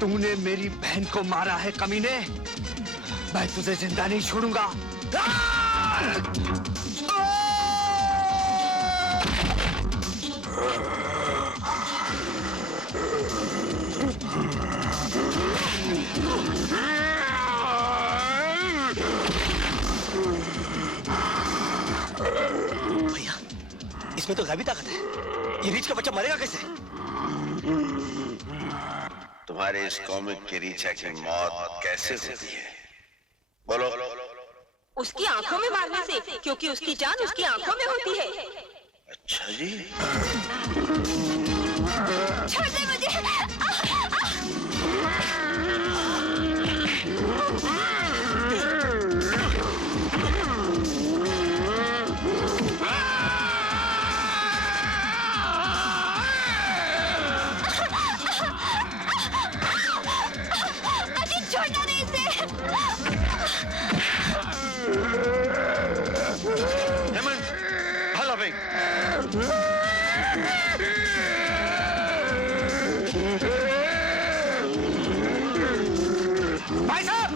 तूने मेरी बहन को मारा है कमीने। मैं तुझे जिंदा नहीं छोड़ूंगा। भैया, इसमें तो गायबी ताकत है। ये रीछ का बच्चा मरेगा कैसे? तुम्हारे इस कॉमिक के रीछा की मौत कैसे होती है? बोलो। उसकी आंखों में मारने से, क्योंकि उसकी जान उसकी आंखों में होती है। अच्छा जी। छोड़ दे मुझे। अजीत, छोड़ना नहीं इसे। हेमंत, भाला फेंक। भाई साहब!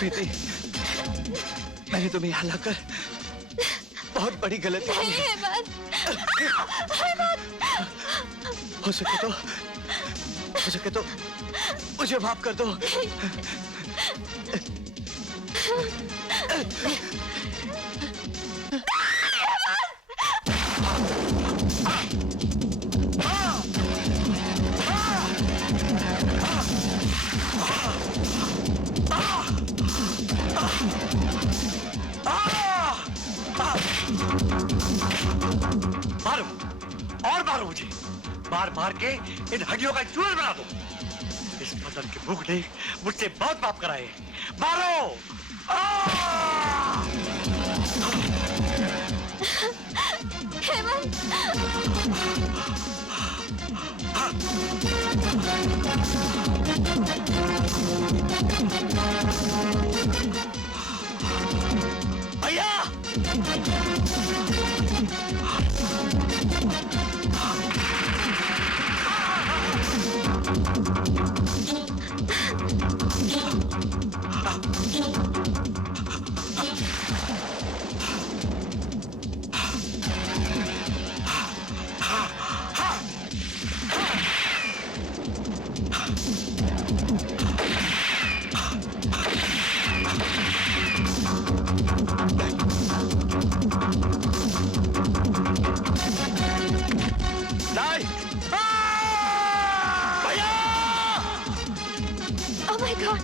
प्रीति, मैंने तुम्हें यहाँ लाकर बहुत बड़ी गलती की है। हो सके तो मुझे माफ कर दो। मारो और मारो मुझे, मार मार के इन हड्डियों का चूरन बना दो। इस बदन की भूख ने मुझसे बहुत पाप कराए। मारो! भैया! Oh my God!